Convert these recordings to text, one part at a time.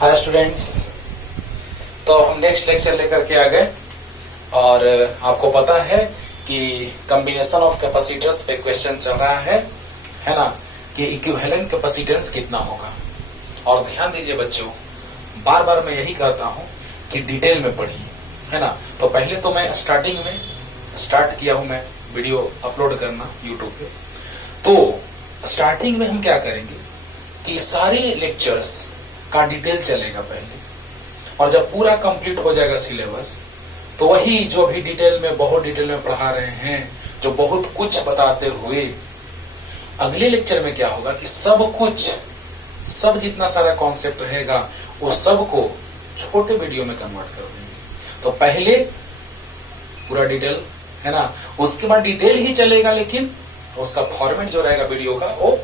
Hi students. तो हम next lecture लेकर के आ गए और आपको पता है कि कॉम्बिनेशन ऑफ कैपेसिटर्स पे क्वेश्चन चल रहा है ना, कि इक्विवेलेंट कैपेसिटेंस कितना होगा। और ध्यान दीजिए बच्चों, बार बार मैं यही कहता हूं कि डिटेल में पढ़िए, है ना। तो पहले तो मैं स्टार्टिंग में स्टार्ट किया हूं मैं वीडियो अपलोड करना यूट्यूब पे। तो स्टार्टिंग में हम क्या करेंगे कि सारे लेक्चर्स का डिटेल चलेगा पहले, और जब पूरा कंप्लीट हो जाएगा सिलेबस तो वही जो भी डिटेल में बहुत डिटेल में पढ़ा रहे हैं, जो बहुत कुछ बताते हुए अगले लेक्चर में क्या होगा कि सब जितना सारा कॉन्सेप्ट रहेगा वो सब को छोटे वीडियो में कन्वर्ट कर देंगे। तो पहले पूरा डिटेल, है ना, उसके बाद डिटेल ही चलेगा, लेकिन उसका फॉर्मेट जो रहेगा वीडियो का, वो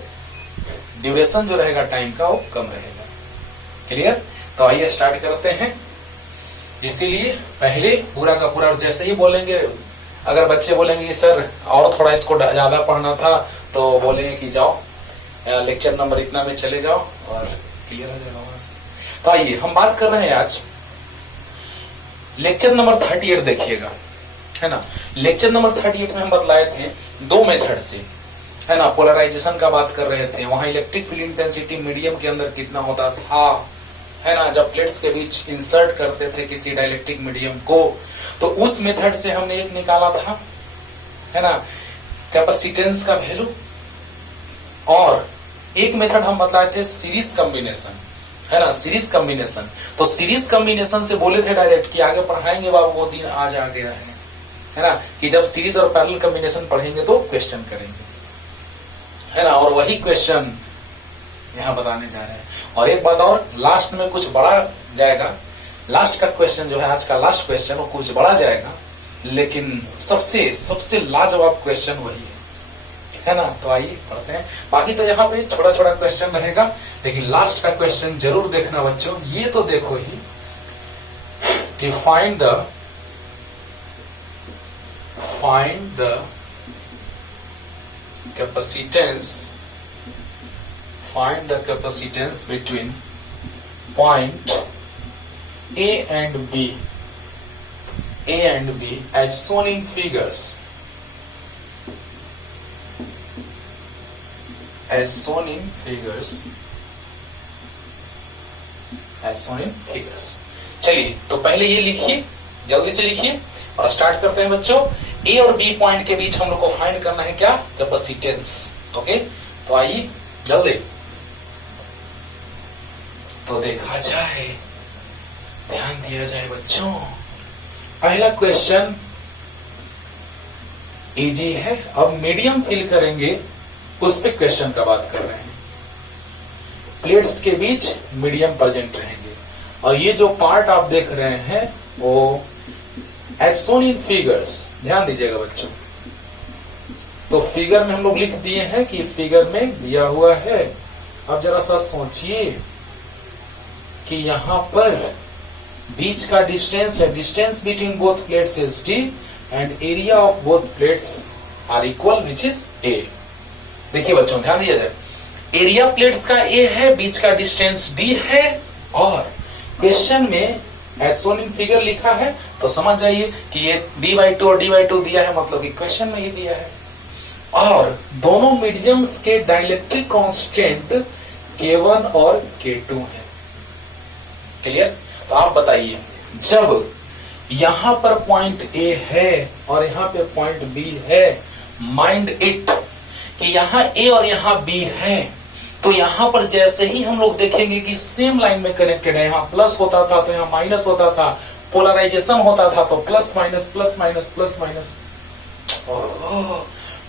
ड्यूरेशन जो रहेगा टाइम का वो कम रहेगा। क्लियर? तो आइए स्टार्ट करते हैं। इसीलिए पहले पूरा का पूरा जैसे ही बोलेंगे, अगर बच्चे बोलेंगे कि सर और थोड़ा इसको ज्यादा पढ़ना था, तो बोलेंगे कि जाओ लेक्चर नंबर इतना में चले जाओ और क्लियर हो जाएगा वहां से। तो आइए हम बात कर रहे हैं आज लेक्चर नंबर 38 देखिएगा, है ना। लेक्चर नंबर 38 में हम बतलाए थे दो मेथड से, है ना। पोलराइजेशन का बात कर रहे थे, वहां इलेक्ट्रिक फील्ड इंटेंसिटी मीडियम के अंदर कितना होता था, है ना, जब प्लेट्स के बीच इंसर्ट करते थे किसी डाइलेक्ट्रिक मीडियम को। तो उस मेथड से हमने एक निकाला था, है ना, कैपेसिटेंस का वैल्यू। और एक मेथड हम बताए थे सीरीज कॉम्बिनेशन, है ना, सीरीज कॉम्बिनेशन। तो सीरीज कॉम्बिनेशन से बोले थे डायरेक्ट कि आगे पढ़ाएंगे बाबू, वो दिन आज आ गया है ना, कि जब सीरीज और पैरेलल कॉम्बिनेशन पढ़ेंगे तो क्वेश्चन करेंगे, है ना। और वही क्वेश्चन यहां बताने जा रहे हैं। और एक बात और, लास्ट में कुछ बड़ा जाएगा। लास्ट का क्वेश्चन जो है, आज का लास्ट क्वेश्चन, वो कुछ बड़ा जाएगा, लेकिन सबसे लाजवाब क्वेश्चन वही है ना। तो आइए पढ़ते हैं। बाकी तो यहाँ पे छोटा छोटा क्वेश्चन रहेगा, लेकिन लास्ट का क्वेश्चन जरूर देखना बच्चों। ये तो देखो ही कि find the capacitance between point A and B as shown in figures. चलिए तो पहले ये लिखिए, जल्दी से लिखिए और स्टार्ट करते हैं बच्चों। ए और बी पॉइंट के बीच हम लोग को फाइंड करना है क्या, कैपेसिटेंस। ओके, तो आइए जल्दी तो देखा जाए, ध्यान दिया जाए बच्चों। पहला क्वेश्चन इजी है। अब मीडियम फिल करेंगे, उस पे क्वेश्चन का बात कर रहे हैं। प्लेट्स के बीच मीडियम प्रेजेंट रहेंगे, और ये जो पार्ट आप देख रहे हैं वो एज शोन इन फिगर्स। ध्यान दीजिएगा बच्चों। तो फिगर में हम लोग लिख दिए हैं कि फिगर में दिया हुआ है। अब जरा सा सोचिए कि यहां पर बीच का डिस्टेंस है, distance between both plates is d and area of both plates are equal, which is a। देखिए बच्चों ध्यान दिया जाए, एरिया प्लेट्स का a है, बीच का डिस्टेंस d है, और क्वेश्चन में एज शोन इन फिगर लिखा है। तो समझ जाइए कि ये d/2 और d/2 दिया है, मतलब कि क्वेश्चन में ही दिया है। और दोनों मीडियम्स के डाइलेक्ट्रिक कांस्टेंट K1 और K2 है। क्लियर? तो आप बताइए, जब यहां पर पॉइंट A है और यहां पे पॉइंट B है, माइंड इट कि यहां A और यहां B है, तो यहां पर जैसे ही हम लोग देखेंगे कि सेम लाइन में कनेक्टेड है, यहां प्लस होता था तो यहां माइनस होता था, पोलराइजेशन होता था तो plus minus plus minus plus minus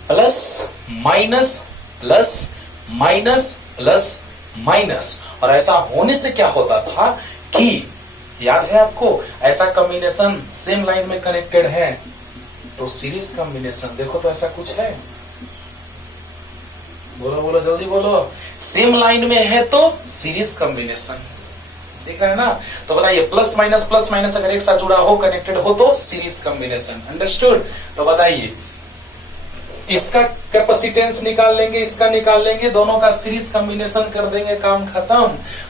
plus minus plus minus plus minus. और ऐसा होने से क्या होता था कि याद है आपको, ऐसा कॉम्बिनेशन सेम लाइन में कनेक्टेड है तो सीरीज कॉम्बिनेशन। देखो तो ऐसा कुछ है, बोलो बोलो जल्दी बोलो। सेम लाइन में है तो सीरीज कॉम्बिनेशन, देख रहे हैं ना। तो बताइए, प्लस माइनस अगर एक साथ जुड़ा हो, कनेक्टेड हो, तो सीरीज कॉम्बिनेशन। अंडरस्टूड? तो बताइए इसका कैपेसिटेंस निकाल लेंगे, इसका निकाल लेंगे, दोनों का सीरीज कॉम्बिनेशन कर देंगे, काम खत्म।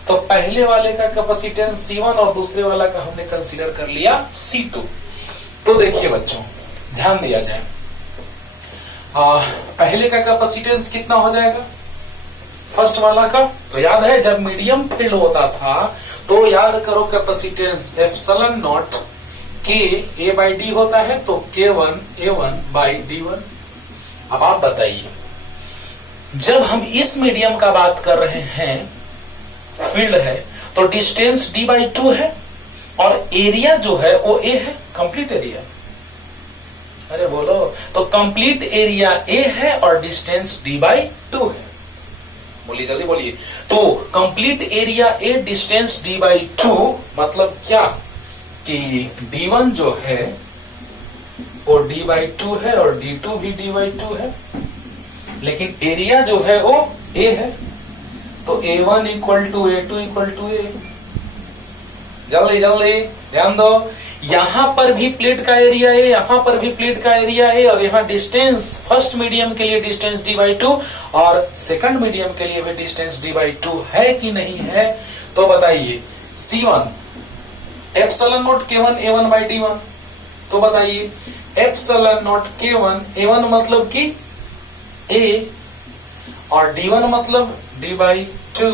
तो पहले वाले का कैपेसिटेंस C1 और दूसरे वाला का हमने कंसीडर कर लिया C2। तो देखिए बच्चों, ध्यान दिया जाए, पहले का कैपेसिटेंस कितना हो जाएगा फर्स्ट वाला का? तो याद है जब मीडियम फील्ड होता था तो याद करो कैपेसिटेंस एप्सिलॉन नॉट के A बाई डी होता है, तो K1 A1 बाई D1। अब आप बताइए, जब हम इस मीडियम का बात कर रहे हैं, फील्ड है, तो डिस्टेंस D बाई 2 है और एरिया जो है वो A है, कंप्लीट एरिया। अरे बोलो, तो कंप्लीट एरिया A है और डिस्टेंस D बाई 2 है। बोलिए जल्दी बोलिए। तो complete area A distance D by 2 मतलब क्या कि D1 जो है वो D बाई 2 है और D2 भी D बाई 2 है, लेकिन एरिया जो है वो A है, तो A1 equal to A2 equal to A। जल्दी जल्दी ध्यान दो, यहां पर भी प्लेट का एरिया है, यहां पर भी प्लेट का एरिया है, और यहां डिस्टेंस फर्स्ट मीडियम के लिए डिस्टेंस D बाई 2 और सेकंड मीडियम के लिए भी डिस्टेंस D बाई 2 है कि नहीं है? तो बताइए, C1 epsilon naught K1 A1 by D1, तो बताइए एप्सिलॉन नॉट K1 A1 मतलब कि A और D1 मतलब D बाई 2।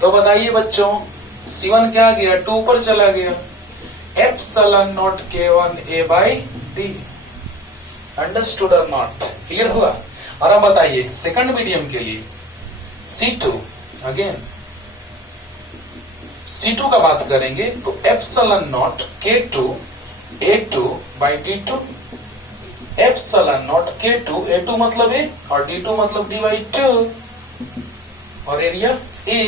तो बताइए बच्चों, C1 क्या गया? 2 पर चला गया, epsilon naught K1 A by D। Understood और नॉट? क्लियर हुआ? और अब बताइए सेकंड मीडियम के लिए C2, अगेन C2 का बात करेंगे तो epsilon naught K2 A2 by D2, epsilon naught K2 A2 मतलब A और D2 मतलब D बाई 2 और एरिया A।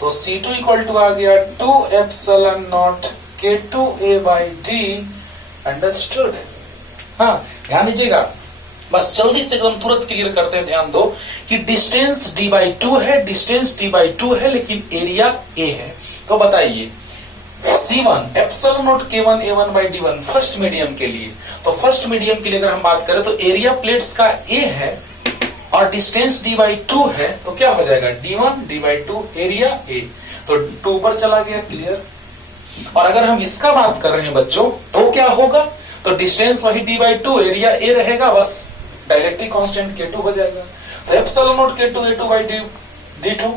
तो C2 इक्वल टू आ गया 2 epsilon naught K2 A by D। Understood? हाँ, ध्यान दीजिएगा, बस जल्दी से एकदम तुरंत क्लियर करते हैं। ध्यान दो कि डिस्टेंस D बाई 2 है, डिस्टेंस D बाई 2 है, लेकिन एरिया A है। तो बताइए C1 epsilon naught K1 A1 by D1 first medium के लिए, तो फर्स्ट मीडियम के लिए अगर हम बात करें तो एरिया प्लेट्स का A है और डिस्टेंस D बाई 2 है, तो क्या हो जाएगा? D1 D by 2 area A, तो 2 पर चला गया। क्लियर? और अगर हम इसका बात कर रहे हैं बच्चों तो क्या होगा? तो डिस्टेंस वही D बाई 2 एरिया A रहेगा, बस डायरेक्टली कांस्टेंट K2 हो जाएगा। तो epsilon naught K2 A2 by D2।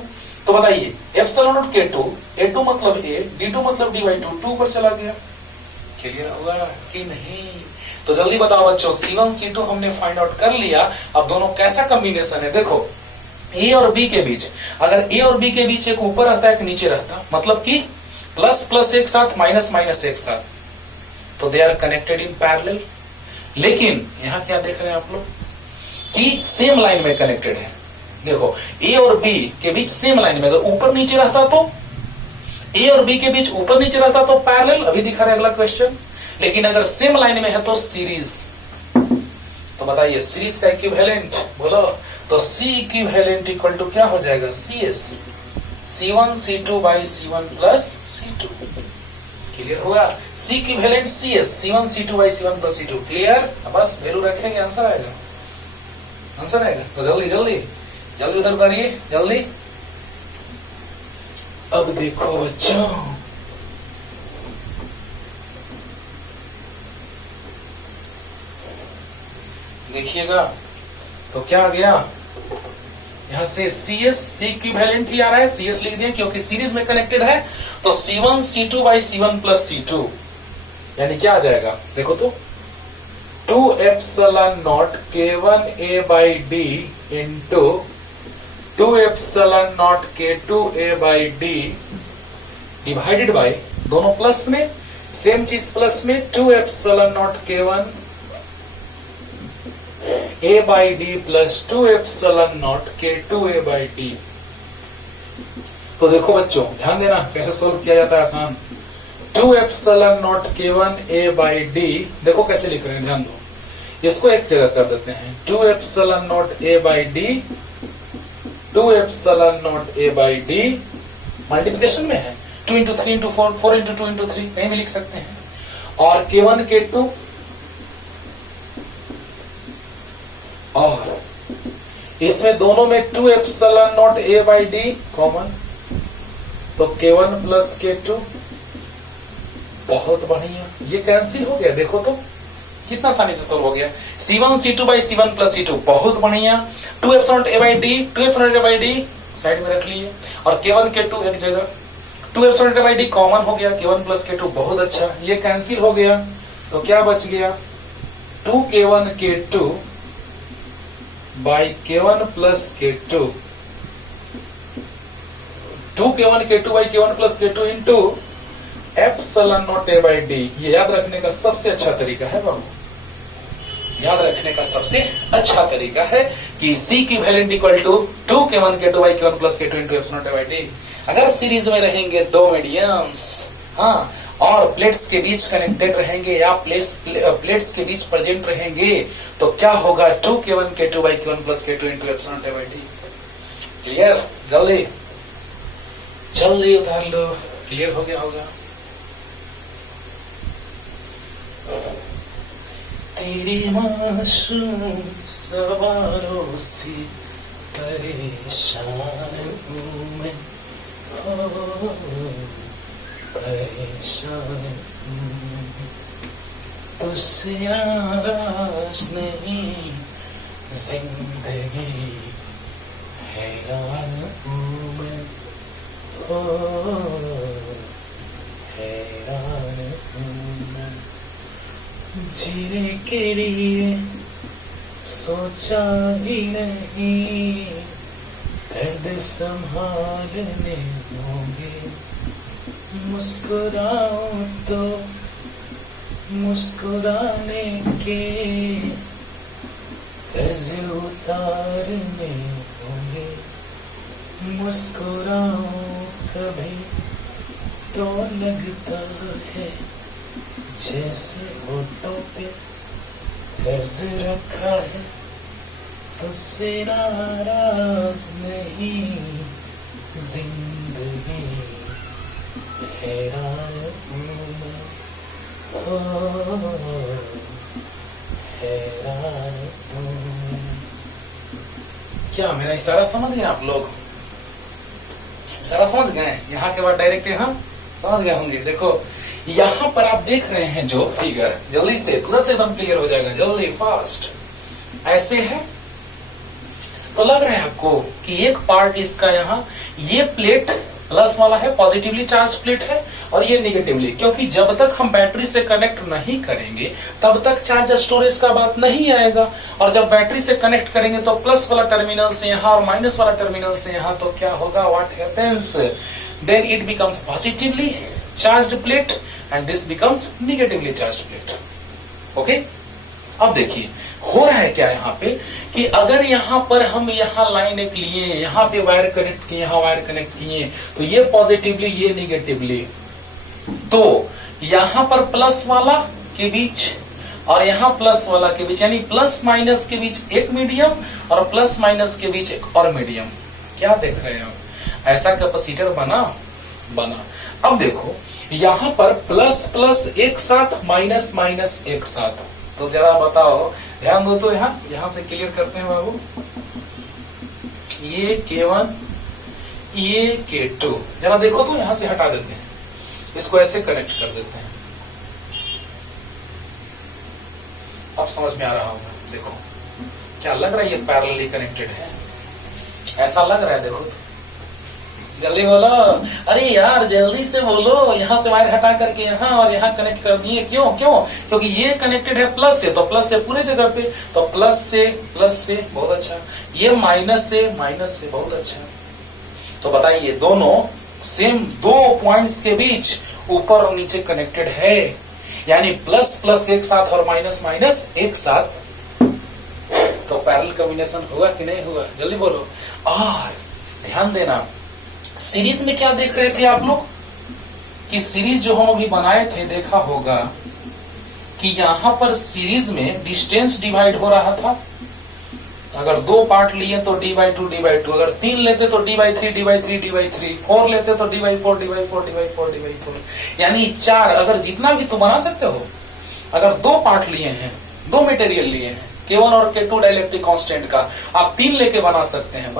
तो बताइए एप्सिलॉन नॉट K2 A2 मतलब A, D2 मतलब D बाई 2, 2 पर चला गया। क्लियर हुआ कि नहीं? तो जल्दी बताओ बच्चों, C1 C2 हमने फाइंड आउट कर लिया। अब दोनों कैसा कॉम्बिनेशन है? देखो A और B के बीच, अगर A और B के बीच एक ऊपर रहता है एक नीचे रहता, मतलब कि प्लस प्लस एक साथ माइनस माइनस एक साथ, तो they are connected in parallel. लेकिन यहां क्या देख रहे हैं आप लोग कि सेम लाइन में कनेक्टेड है। देखो A और B के बीच सेम लाइन में, अगर ऊपर नीचे रहता तो A और B के बीच ऊपर नीचे रहता तो पैरेलल, अभी दिखा रहा है अगला क्वेश्चन। लेकिन अगर सेम लाइन में है तो सीरीज। तो बताइए सीरीज का इक्विवेलेंट बोलो, तो C इक्विवेलेंट इक्वल टू क्या हो जाएगा? CS, C1 C2 by C1 plus C2। Clear होगा? C equivalent CS, C1 C2 by C1 plus C2। Clear? बस वैल्यू रखेंगे, आंसर आएगा, आंसर आएगा। तो जल्दी जल्दी जल्दी उधर करिए जल्दी। अब देखो बच्चों, देखिएगा तो क्या आ गया? यहां से CS C इक्विवेलेंट ही आ रहा है, CS लिख दिए क्योंकि सीरीज में कनेक्टेड है। तो C1 C2 by C1 plus C2 यानी क्या आ जाएगा? देखो तो 2 epsilon naught K1 A by D into 2 epsilon naught K2 A by D divided by, दोनों प्लस में, सेम चीज प्लस में, 2 epsilon naught K1 A by D plus 2 epsilon naught K2 A by D। तो देखो बच्चों ध्यान देना कैसे सोल्व किया जाता है, आसान। 2 epsilon naught K1 A by D, देखो कैसे लिख रहे हैं, ध्यान दो। इसको एक जगह कर देते हैं, 2 epsilon naught A by D, 2 epsilon naught A by D multiplication में है, 2 इंटू 3 इंटू 4, 4 इंटू 2 इंटू 3 कहीं भी लिख सकते हैं। और K1 K2 और इसमें दोनों में 2 epsilon naught a by D common, तो K1 प्लस K2, बहुत बढ़िया, ये कैंसिल हो गया। देखो तो कितना आसानी से सॉल्व हो गया। C1 C2 by C1 plus C2, बहुत बढ़िया। 2 epsilon naught a by D, 2 epsilon naught a by D side में रख लिए, और K1 K2 एक जगह, 2 epsilon naught a by D common हो गया, K1 प्लस K2, बहुत अच्छा, ये कैंसिल हो गया। तो क्या बच गया, 2K1 K2 by K1 plus K2, 2K1 K2 by K1 plus K2 into epsilon naught a by D. ये याद रखने का सबसे अच्छा तरीका है बाबू, याद रखने का सबसे अच्छा तरीका है कि C की value equal to 2K1 K2 by K1 plus K2 into epsilon naught a by D. अगर सीरीज में रहेंगे दो मीडियम्स, हाँ, और प्लेट्स के बीच कनेक्टेड रहेंगे या प्लेट्स के बीच प्रेजेंट रहेंगे, तो क्या होगा, 2K1 K2 by K1 plus K2 into epsilon naught a by D. Clear, जल्दी जल्दी उतार लो, क्लियर हो गया होगा। तेरी मासूम सवालों से परेशान हूँ मैं, परेशान हूँ, तुझसे नाराज नहीं जिंदगी, हैरान हूँ मैं, हैरान हूँ मैं, जीने के लिए सोचा ही नहीं, दर्द संभालने होंगे, मुस्कुराऊं तो मुस्कुराने के कर्ज उतारने होंगे, मुस्कुराऊं कभी तो लगता है जैसे होठों पे कर्ज रखा है, तुझसे नाराज नहीं जिंदगी, हैरान हूँ मैं, हैरान हूँ मैं। क्या मेरा इशारा समझ गए आप लोग? इशारा समझ गए? यहाँ के बाद डायरेक्ट यहाँ समझ गए होंगे। देखो यहाँ पर आप देख रहे हैं जो फिगर, जल्दी से तुरंत एकदम क्लियर हो जाएगा, जल्दी फास्ट। ऐसे है तो लग रहा है आपको कि एक पार्ट इसका यहाँ, ये प्लेट प्लस वाला है, पॉजिटिवली चार्ज प्लेट है, और ये निगेटिवली, क्योंकि जब तक हम बैटरी से कनेक्ट नहीं करेंगे तब तक चार्ज स्टोरेज का बात नहीं आएगा, और जब बैटरी से कनेक्ट करेंगे तो प्लस वाला टर्मिनल से यहाँ और माइनस वाला टर्मिनल से यहाँ, तो क्या होगा, what happens, then it becomes positively charged plate and this becomes negatively charged plate. Okay, अब देखिए हो रहा है क्या यहाँ पे कि अगर यहाँ पर हम यहाँ लाइन एक लिए, यहाँ पे वायर कनेक्ट किए, यहाँ वायर कनेक्ट किए, तो ये पॉजिटिवली ये निगेटिवली, तो यहाँ पर प्लस वाला के बीच और यहाँ प्लस वाला के बीच, यानी प्लस माइनस के बीच एक मीडियम और प्लस माइनस के बीच एक और मीडियम। क्या देख रहे हैं आप, ऐसा कैपेसिटर बना। अब देखो यहाँ पर प्लस प्लस एक साथ, माइनस माइनस एक साथ, तो जरा बताओ, ध्यान दो तो यहाँ से क्लियर करते हैं बाबू। ये K1, ये K2, जरा देखो तो यहाँ से हटा देते हैं, इसको ऐसे कनेक्ट कर देते हैं। अब समझ में आ रहा होगा। देखो क्या लग रहा है, ये पैरेलली कनेक्टेड है, ऐसा लग रहा है। देखो तो जल्दी बोलो, अरे यार जल्दी से बोलो, यहाँ से वायर हटा करके यहाँ और यहाँ कनेक्ट कर दिए। क्यों? क्योंकि ये कनेक्टेड है प्लस से, तो प्लस से पूरे जगह पे, तो प्लस से बहुत अच्छा, ये माइनस से, बहुत अच्छा। तो बताइए दोनों सेम दो पॉइंट्स के बीच ऊपर और नीचे कनेक्टेड है, यानी प्लस प्लस एक साथ और माइनस माइनस एक साथ, तो पैरेलल कॉम्बिनेशन हुआ कि नहीं हुआ? जल्दी बोलो। और ध्यान देना, सीरीज में क्या देख रहे थे आप लोग कि सीरीज जो हम अभी बनाए थे, देखा होगा कि यहां पर सीरीज में डिस्टेंस डिवाइड हो रहा था। अगर दो पार्ट लिए तो d/2 d/2, अगर तीन लेते तो d/3 d/3 d/3, 4 लेते तो d/4 d/4 d/4 d/4, यानी 4, अगर जितना भी तो बना सकते हो। अगर दो पार्ट लिए हैं, दो मटेरियल लिए हैं, K1 और K2 डाइलेक्ट्रिक कांस्टेंट का आप 3 लेके बना सकते हैं,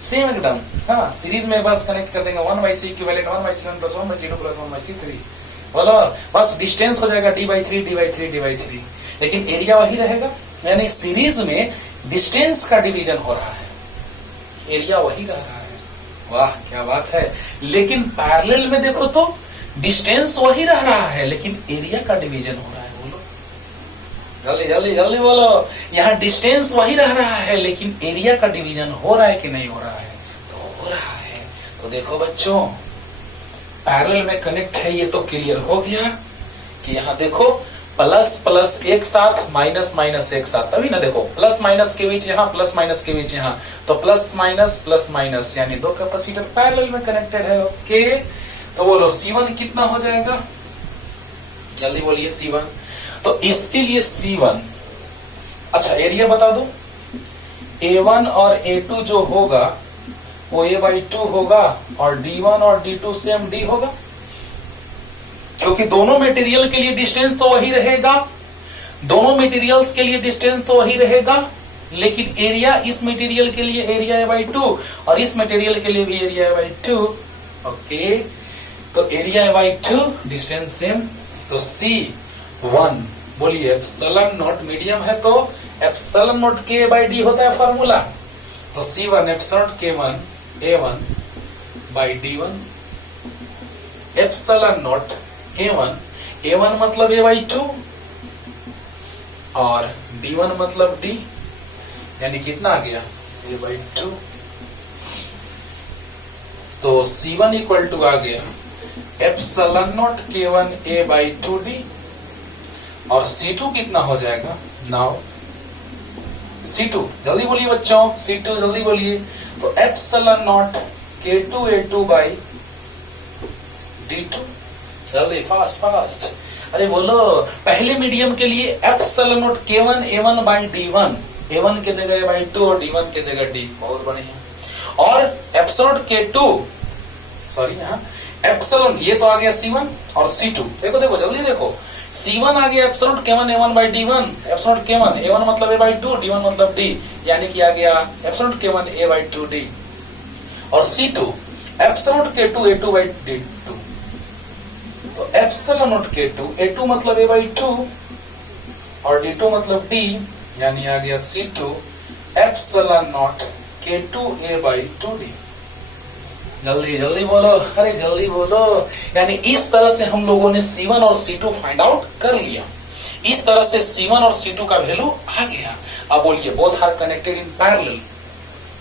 सेम एकदम। हाँ, सीरीज में बस कनेक्ट कर देंगे 1/c equivalent 1/c1 + 1/c2 + 1/c3, बोलो बस डिस्टेंस हो जाएगा d/3 d/3 d/3, लेकिन एरिया वही रहेगा। यानी सीरीज में डिस्टेंस का डिवीजन हो रहा है, एरिया वही रह रहा है। वाह क्या बात है। लेकिन पैरेलल में देखो तो डिस्टेंस वही रह रहा है, लेकिन एरिया का डिवीजन हो रहा है। बोलो जल्दी जल्दी जल्दी बोलो। यहाँ डिस्टेंस वही रह रहा है, लेकिन एरिया का डिवीजन हो रहा है कि नहीं हो रहा है? तो हो रहा है। तो देखो बच्चों, पैरेलल में कनेक्ट है, ये तो क्लियर हो गया कि यहाँ देखो प्लस प्लस एक साथ, माइनस माइनस एक साथ, तभी ना देखो प्लस माइनस के बीच यहाँ, प्लस माइनस के बीच यहाँ, तो प्लस माइनस यानी दो कैपेसिटर पैरेलल में कनेक्टेड है। ओके, तो बोलो C1 कितना हो जाएगा, जल्दी बोलिए C1। तो इसके लिए C1, अच्छा एरिया बता दो। A1 और A2 जो होगा वो A/2 होगा, और D1 और D2 सेम D होगा, क्योंकि दोनों मटेरियल के लिए डिस्टेंस तो वही रहेगा, दोनों मटेरियल्स के लिए डिस्टेंस तो वही रहेगा, लेकिन एरिया इस मटेरियल के लिए एरिया A/2 और इस मटेरियल के लिए भी एरिया A/2। ओके, तो एरिया A/2, डिस्टेंस सेम, तो C1 बोलिए एप्सिलॉन नॉट, मीडियम है तो एप्सिलॉन नॉट K/D होता है फॉर्मूला, तो C1 epsilon K1 A1/D1 epsilon not A1 मतलब A/2 और D1 मतलब D, यानी कितना आ गया A/2। तो C1 इक्वल टू आ गया एप्सिलॉन नॉट K1 A/2D, और C2 कितना हो जाएगा नाउ, C2 जल्दी बोलिए बच्चों, C2 जल्दी बोलिए। तो एप्सिलॉन नॉट K2 A2/D2, जल्दी फास्ट। अरे बोलो, पहले मीडियम के लिए epsilon naught K1 A1/D1, A1 के जगह A/2 और D1 के जगह D, बहुत बढ़िया। और एप्सिलॉन K2, सॉरी यहाँ एप्सिलॉन, ये तो आ गया C1 और C2, देखो देखो जल्दी देखो, C1 आ गया epsilon K1 A1/D1, epsilon K1 A1 मतलब A/2, D1 मतलब D, यानी कि आ गया एप्सिलॉन K1 A/2D, और C2 एप्सिलॉन K2 A2/D2, तो एप्सिलॉन नॉट K2 A2 मतलब A/2 और D2 मतलब D, यानी आ गया C2 epsilon naught K2 A/2D। जल्दी जल्दी बोलो, अरे जल्दी बोलो। यानी इस तरह से हम लोगों ने C1 और C2 फाइंड आउट कर लिया, इस तरह से C1 और C2 का वैल्यू आ गया। अब बोलिए both are connected in parallel.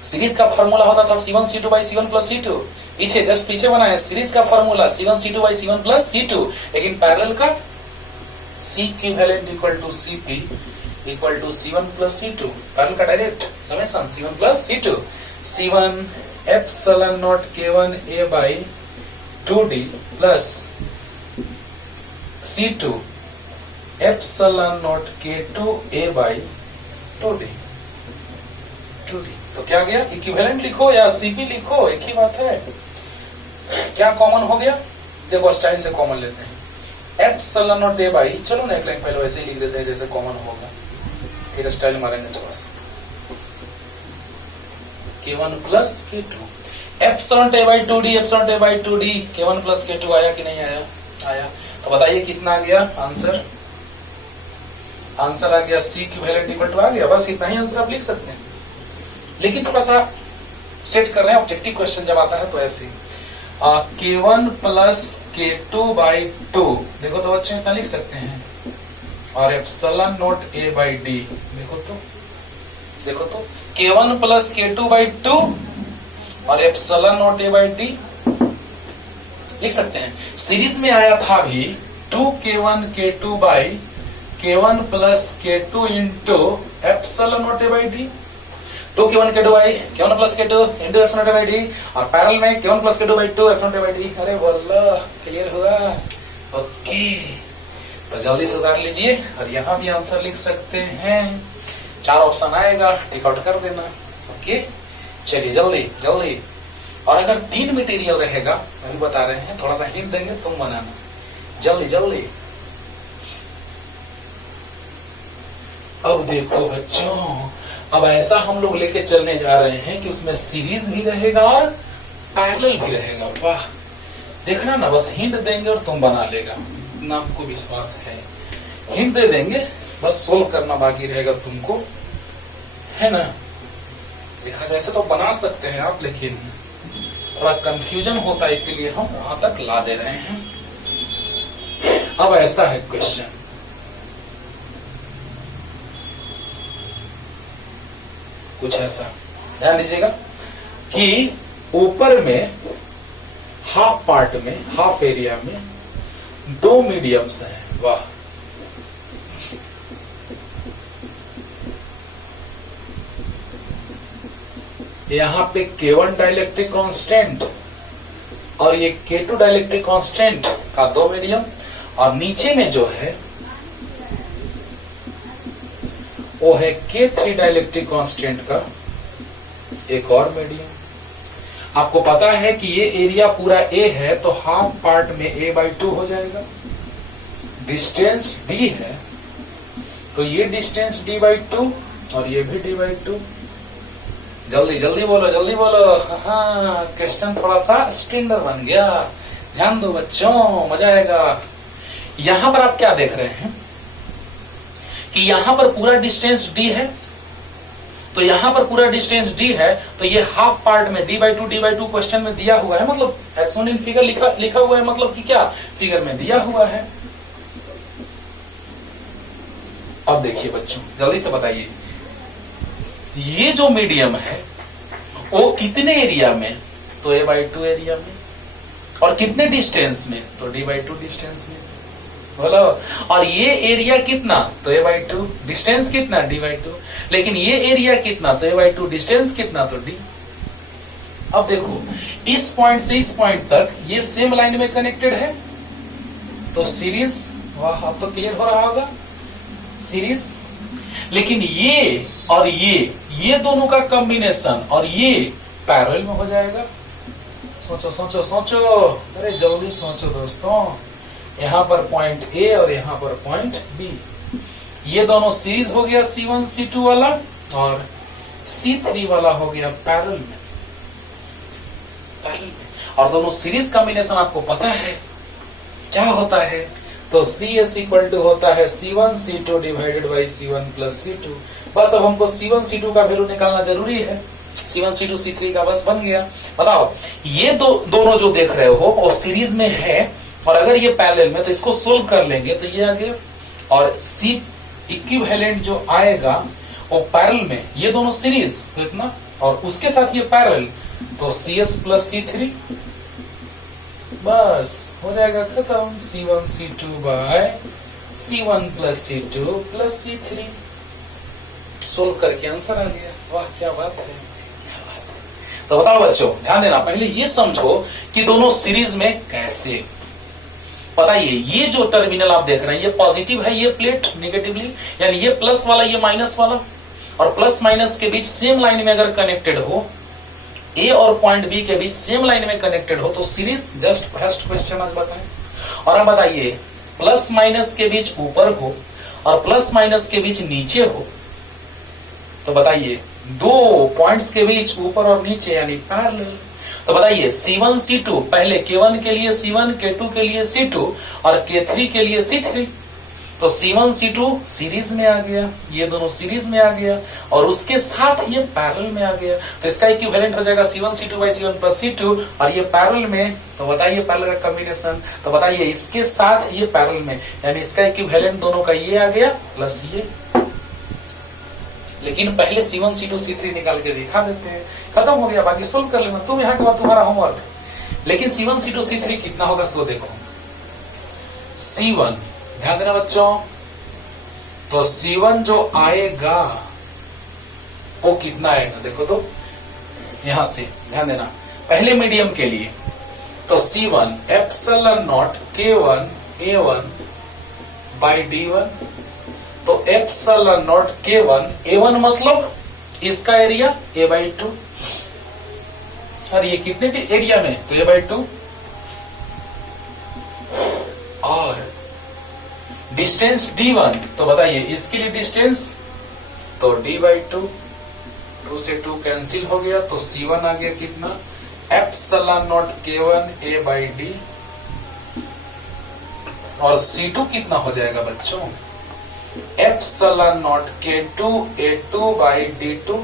Series का फॉर्मूला होता था C1 C2/C1 + C2, पीछे जस्ट पीछे बना है सीरीज का फॉर्मूला C1 C2/C1 + C2, लेकिन पैरेलल का C equivalent equal to CP equal to C1 + C2, parallel का direct summation C1 + C2, C1 epsilon naught K1 A/2D plus C2 epsilon naught K2 A/2D। तो क्या गया, equivalent लिखो या CP लिखो, एक ही बात है। क्या कॉमन हो गया, देखो स्टाइल से कॉमन लेते हैं, एप्सिलॉन नॉट A/, चलो ना एक लाइन पहले वैसे ही लिख देते हैं जैसे कॉमन होगा, फिर स्टाइल मारेंगे थोड़ा सा। K1 + K2 epsilon A/2D, epsilon A/2D, K1 + K2 आया कि नहीं आया, आया। तो बताइए कितना आ गया आंसर, आंसर आ गया C इक्विवेलेंट इक्वल टू आ गया, बस इतना ही आंसर आप लिख सकते हैं। लेकिन थोड़ा सा सेट कर रहे हैं, ऑब्जेक्टिव क्वेश्चन जब आता है तो ऐसे K1 + K2/2, देखो तो बच्चे इतना लिख सकते हैं, और एप्सिलॉन नॉट A/D, देखो तो K1 + K2/2 और एप्सिलॉन नॉट A/D लिख सकते हैं। सीरीज में आया था भी 2K1 K2/K1 + K2 into epsilon not A/D, 2K1 K1 + K2 into epsilon not A/D, और पैरेलल में K1 + K2/2 epsilon not A/D। अरे बोलो, क्लियर हुआ? ओके, तो जल्दी से उतार लीजिए, और यहाँ भी आंसर लिख सकते हैं, 4 ऑप्शन आएगा, टिक आउट कर देना। ओके, चलिए जल्दी जल्दी। और अगर 3 मटेरियल रहेगा, अभी बता रहे हैं, थोड़ा सा हिंट देंगे, तुम बनाना, जल्दी जल्दी। अब देखो बच्चों, अब ऐसा हम लोग लेके चलने जा रहे हैं कि उसमें सीरीज भी रहेगा और पैरेलल भी रहेगा। वाह, देखना ना, बस हिंट देंगे और तुम बना लेगा, इतना आपको विश्वास है। हिंट दे देंगे, बस सोल्व करना बाकी रहेगा तुमको, है ना। देखा जाए तो बना सकते हैं आप, लेकिन थोड़ा कंफ्यूजन होता है, इसीलिए हम वहां तक ला दे रहे हैं। अब ऐसा है क्वेश्चन, कुछ ऐसा, ध्यान दीजिएगा कि ऊपर में हाफ पार्ट में, हाफ एरिया में दो मीडियम्स हैं। वाह, यहां पे K1 डाइलेक्ट्रिक कांस्टेंट और ये K2 डाइलेक्ट्रिक कांस्टेंट का दो मीडियम, और नीचे में जो है वो है K3 डाइलेक्ट्रिक कांस्टेंट का एक और मीडियम। आपको पता है कि ये एरिया पूरा A है, तो हाफ पार्ट में A/2 हो जाएगा। डिस्टेंस D है, तो ये डिस्टेंस D/2 और ये भी D/2। जल्दी जल्दी बोलो, जल्दी बोलो। हाँ, क्वेश्चन थोड़ा सा स्टैंडर्ड बन गया। ध्यान दो बच्चों, मजा आएगा। यहां पर आप क्या देख रहे हैं कि यहां पर पूरा डिस्टेंस D है, तो यहां पर पूरा डिस्टेंस D है, तो ये हाफ पार्ट में D/2 क्वेश्चन में दिया हुआ है, मतलब एज सोन इन फिगर लिखा हुआ है, मतलब कि क्या फिगर में दिया हुआ है। अब देखिए बच्चों, जल्दी से बताइए, ये जो मीडियम है वो कितने एरिया में, तो A/2 एरिया में, और कितने डिस्टेंस में, तो D/2 डिस्टेंस में, बोलो। और ये एरिया कितना, तो A/2, डिस्टेंस कितना, D/2, लेकिन ये एरिया कितना, तो A/2, डिस्टेंस कितना, तो D। अब देखो, इस पॉइंट से इस पॉइंट तक ये सेम लाइन में कनेक्टेड है, तो सीरीज। वाह, अब तो क्लियर हो रहा होगा, सीरीज। लेकिन ये और ये दोनों का कॉम्बिनेशन और ये पैरेलल में हो जाएगा। सोचो सोचो सोचो, अरे जल्दी सोचो दोस्तों। यहां पर पॉइंट A और यहां पर पॉइंट B, ये दोनों सीरीज हो गया C1 C2 वाला, और C3 वाला हो गया पैरेलल में। और दोनों सीरीज कॉम्बिनेशन आपको पता है क्या होता है, तो CS इक्वल टू होता है C1 C2 divided by C1 plus C2। बस अब हमको C1 C2 का वैल्यू निकालना जरूरी है। C1 C2 C3 का बस बन गया। बताओ, ये दोनों जो देख रहे हो वो सीरीज में है, और अगर ये पैरेलल में, तो इसको सोल्व कर लेंगे तो ये आ गया। और C इक्विवेलेंट जो आएगा वो पैरेलल में, ये दोनों सीरीज तो इतना, और उसके साथ ये पैरेलल, तो CS प्लस C3, बस हो जाएगा खत्म। C1 C2 by C1 plus C2 plus C3, solve करके आंसर आ गया। वाह, क्या बात है, क्या बात है। तो बताओ बच्चों, ध्यान देना, पहले ये समझो कि दोनों सीरीज में कैसे। बताइए, ये जो टर्मिनल आप देख रहे हैं, ये पॉजिटिव है, ये प्लेट नेगेटिवली, यानी ये प्लस वाला, ये माइनस वाला, और प्लस माइनस के बीच सेम लाइन में अगर कनेक्टेड हो, A और पॉइंट B के बीच सेम लाइन में कनेक्टेड हो, तो सीरीज। जस्ट फर्स्ट क्वेश्चन आज बताएं। और अब बताइए, प्लस माइनस के बीच ऊपर हो और प्लस माइनस के बीच नीचे हो, तो बताइए दो पॉइंट्स के बीच ऊपर और नीचे यानी पैरेलल। तो बताइए C1 C2, पहले K1 के लिए C1, K2 के लिए C2 और K3 के लिए C3, तो C1 C2 सीरीज में आ गया, ये दोनों सीरीज में आ गया, और उसके साथ ये पैरेलल में आ गया, तो इसका इक्विवेलेंट हो जाएगा C1 C2 by C1 plus C2, और ये पैरेलल में, तो बताइए पैरेलल का कॉम्बिनेशन, तो बताइए इसके साथ ये पैरेलल में, यानी इसका इक्विवेलेंट दोनों का ये आ गया प्लस ये। लेकिन पहले C1 C2 C3 निकाल के दिखा देते हैं, खत्म हो गया, बाकी सोल्व कर लेना तुम, यहाँ के बाद तुम्हारा होमवर्क। लेकिन C1 C2 C3 कितना होगा सो देखो। C1, ध्यान देना बच्चों, तो C1 जो आएगा वो कितना आएगा, देखो तो यहां से ध्यान देना, पहले मीडियम के लिए, तो C1 epsilon naught K1 A1 by D1, तो एप्सिलॉन नॉट K1 A1 मतलब इसका एरिया A/2, और ये कितने एरिया में, तो A/2, और डिस्टेंस D1, तो बताइए इसके लिए डिस्टेंस तो d/2, 2 से 2 कैंसिल हो गया, तो C1 आ गया कितना, एप्सिलॉन नॉट K1 A/D, और C2 कितना हो जाएगा बच्चों, epsilon naught K2 A2/D2।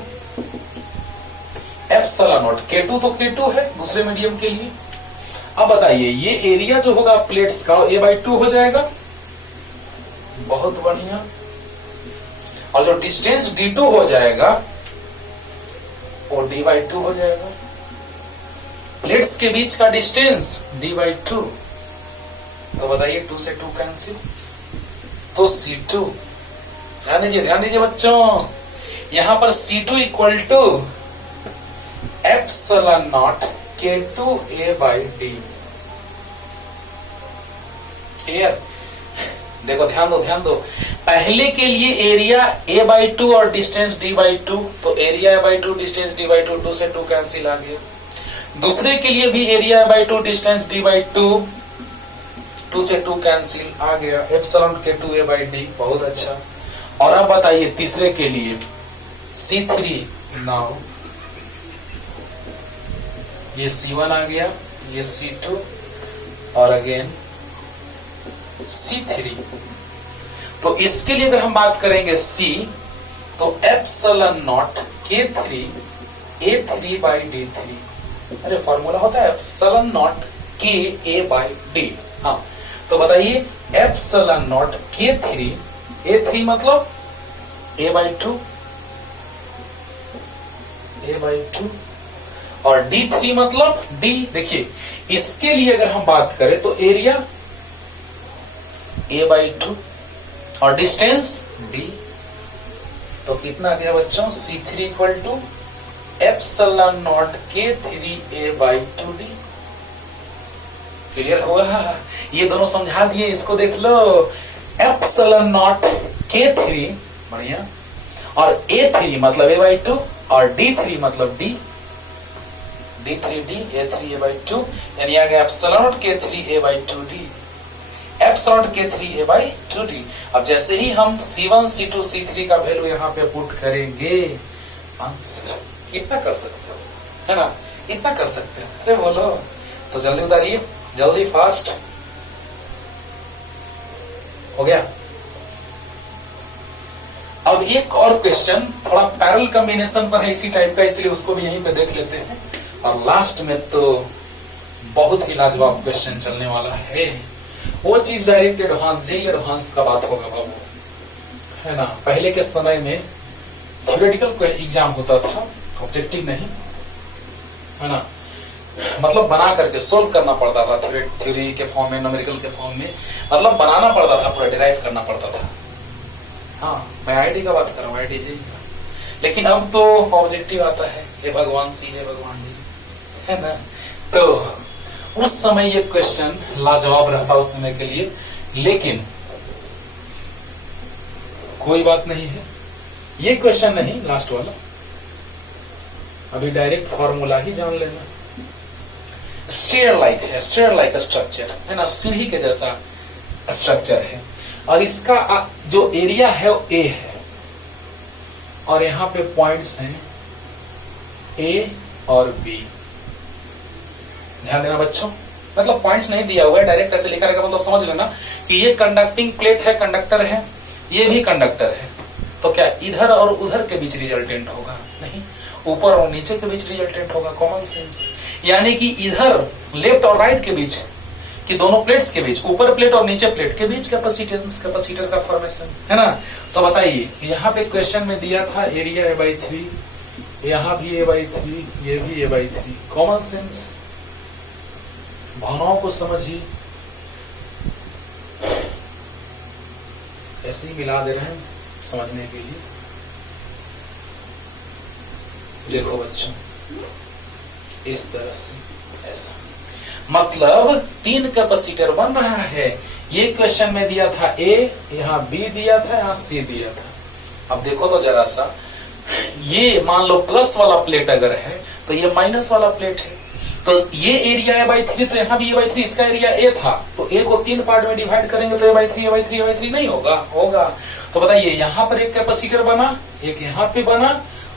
Epsilon naught K2 तो K2 है दूसरे मीडियम के लिए। अब बताइए ये एरिया जो होगा प्लेट्स का A/2 हो जाएगा, बहुत बढ़िया। और जो डिस्टेंस D2 हो जाएगा वो D/2 हो जाएगा। प्लेट्स के बीच का डिस्टेंस D/2, तो बताइए 2 से 2 कैंसिल, तो C2, ध्यान दीजिए बच्चों, यहां पर C2 equal to epsilon naught K2 A/D। Clear? देखो ध्यान दो, पहले के लिए एरिया A/2 और डिस्टेंस D/2, तो एरिया A/2 डिस्टेंस D/2, 2 से 2 कैंसिल आ गया। दूसरे के लिए भी एरिया A/2 डिस्टेंस D/2, 2 से 2 कैंसिल आ गया, एप्सिलॉन K2 A/D, बहुत अच्छा। और अब बताइए तीसरे के लिए C3, नाउ ये C1 आ गया, ये C2 और अगेन C3। तो इसके लिए अगर हम बात करेंगे C, तो एप्सिलॉन नॉट K3 A3/D3। अरे फॉर्मूला होता है एप्सिलॉन नॉट K A/D। हाँ, तो बताइए एप्सिलॉन नॉट K3 A3 मतलब A/2 और D3 मतलब D। देखिए इसके लिए अगर हम बात करें तो एरिया A/2 और डिस्टेंस D, तो कितना आ गया बच्चों, C3 equal to epsilon naught K3 A/2D। Clear हुआ? ये दोनों समझा दिए, इसको देख लो, एप्सिलॉन नॉट K3, बढ़िया, और A3 मतलब A/2 और D3 मतलब D, D3D A3 A/2, यानी आ गया epsilon naught K3 A/2D, epsilon naught K3 A/2D। अब जैसे ही हम C1 C2 C3 का वैल्यू यहाँ पे पुट करेंगे, आंसर इतना कर सकते हो, है ना, इतना कर सकते हैं। अरे बोलो, तो जल्दी उतारिए, जल्दी, फास्ट हो गया। अब एक और क्वेश्चन थोड़ा पैरेलल कॉम्बिनेशन पर है इसी टाइप का, इसलिए उसको भी यहीं पे देख लेते हैं। और लास्ट में तो बहुत ही लाजवाब क्वेश्चन चलने वाला है, वो चीज डायरेक्ट एडवांस जेई एडवांस का बात होगा बाबू, है ना। पहले के समय में थ्योरेटिकल एग्जाम होता था, ऑब्जेक्टिव नहीं, है ना, मतलब बना करके सोल्व करना पड़ता था, थ्योरी के फॉर्म में, न्यूमेरिकल के फॉर्म में, मतलब बनाना पड़ता था, पूरा डिराइव करना पड़ता था। हाँ, मैं आईडी का बात कर रहा हूँ, आईडी जी का। लेकिन अब तो ऑब्जेक्टिव आता है, हे भगवान सी, हे भगवान डी, है ना। तो उस समय ये क्वेश्चन लाजवाब रहता उस समय के लिए, लेकिन कोई बात नहीं है, ये क्वेश्चन नहीं, लास्ट वाला, अभी डायरेक्ट फॉर्मूला ही जान लेना। स्टेयर लाइक है, स्टेयर लाइक स्ट्रक्चर है ना, सीढ़ी के जैसा स्ट्रक्चर है, और इसका जो एरिया है वो A है, और यहां पे पॉइंट्स हैं A और B। ध्यान देना बच्चों, मतलब पॉइंट्स नहीं दिया हुआ है, डायरेक्ट ऐसे लिखा रहेगा, मतलब समझ लेना कि ये कंडक्टिंग प्लेट है, कंडक्टर है, ये भी कंडक्टर है, तो क्या इधर और उधर के बीच रिजल्टेंट होगा? नहीं, ऊपर और नीचे के बीच रिजल्टेंट होगा, कॉमन सेंस। यानी कि इधर लेफ्ट और राइट के बीच कि दोनों प्लेट्स के बीच, ऊपर प्लेट और नीचे प्लेट के बीच कैपेसिटेंस, कैपेसिटर का फॉर्मेशन, है ना। तो बताइए यहाँ पे क्वेश्चन में दिया था एरिया A/3, यहाँ भी A/3, ये भी A/3, कॉमन सेंस, भावनाओं को समझिए, ऐसे ही मिला दे रहे हैं समझने के लिए। देखो बच्चों, इस तरह से ऐसा, मतलब 3 कैपेसिटर बन रहा है। ये क्वेश्चन में दिया था A, यहाँ B दिया था, यहाँ C दिया था। अब देखो तो जरा सा, ये मान लो प्लस वाला प्लेट अगर है तो ये माइनस वाला प्लेट है, तो ये एरिया ए बाई 3, तो यहाँ भी ए बाई 3, इसका एरिया ए था, तो ए को 3 पार्ट में डिवाइड करेंगे तो A by 3 A by 3 A by 3 नहीं होगा, होगा। तो बताइए यहाँ पर एक कैपेसिटर बना, एक यहाँ पे बना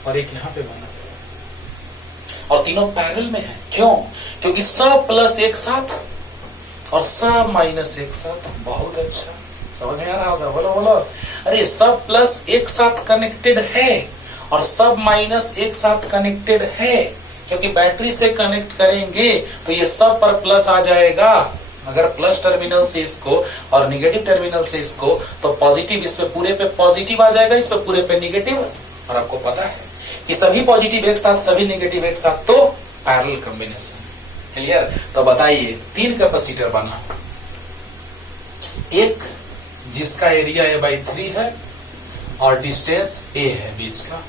और एक यहाँ पे बना, और तीनों पैरेलल में है। क्यों? क्योंकि सब प्लस एक साथ और सब माइनस एक साथ। बहुत अच्छा, समझ में आ रहा होगा, बोलो बोलो। अरे सब प्लस एक साथ कनेक्टेड है और सब माइनस एक साथ कनेक्टेड है, क्योंकि बैटरी से कनेक्ट करेंगे तो ये सब पर प्लस आ जाएगा। अगर प्लस टर्मिनल से इसको और निगेटिव टर्मिनल से इसको, तो पॉजिटिव इस पे पूरे पे पॉजिटिव आ जाएगा, इस पे पूरे पे निगेटिव। और आपको पता है कि सभी पॉजिटिव एक साथ, सभी निगेटिव एक साथ, तो पैरेलल कॉम्बिनेशन। क्लियर? तो बताइए 3 कैपेसिटर बना, एक जिसका एरिया ए बाई 3 है और डिस्टेंस ए है बीच का,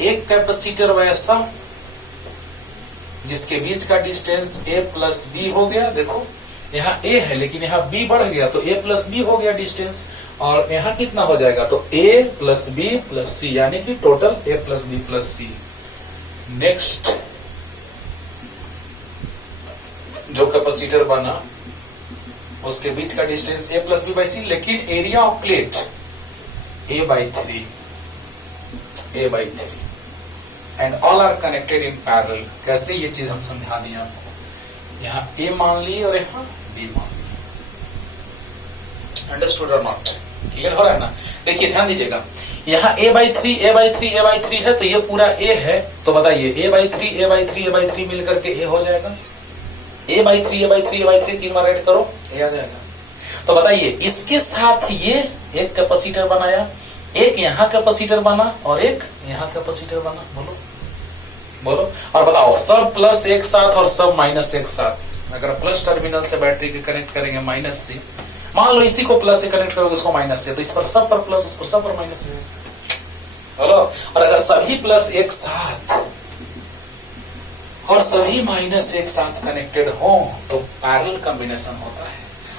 एक कैपेसिटर वैसा जिसके बीच का डिस्टेंस ए प्लस बी हो गया। देखो यहाँ ए है लेकिन यहाँ बी बढ़ गया, तो ए प्लस बी हो गया डिस्टेंस, और यहाँ कितना हो जाएगा, तो A plus B plus C, यानी कि total A plus B plus C. Next जो कैपेसिटर बना उसके बीच का distance A plus B by C, लेकिन area of plate A by 3 and all are connected in parallel. कैसे ये चीज हम समझा दिए आपको। यहाँ ए मान लिए और यहाँ बी मान लिए। अंडरस्टूड और नॉट? क्लियर हो रहा है ना? देखिए ध्यान दीजिएगा, यहाँ A by 3 A by 3 A by 3 है, तो ये पूरा ए है। तो बताइए A by 3 A by 3 A by 3 मिलकर के ए हो जाएगा। A by 3 A by 3 A by 3 तीन बार ऐड करो, ए आ जाएगा। तो बताइए इसके साथ ये एक कैपेसिटर बनाया, एक यहाँ कैपेसिटर बना और एक यहाँ कैपेसिटर बना। बोलो बोलो और बताओ, सब प्लस एक साथ और सब माइनस एक साथ। अगर प्लस टर्मिनल से बैटरी के कनेक्ट करेंगे माइनस से, मान लो इसी को प्लस से कनेक्ट करोगे उसको माइनस से, तो इस पर सब पर प्लस, उस पर सब पर माइनस है। बोलो। और अगर सभी प्लस एक साथ और सभी माइनस एक साथ कनेक्टेड हो तो पैरेलल कॉम्बिनेशन होता है।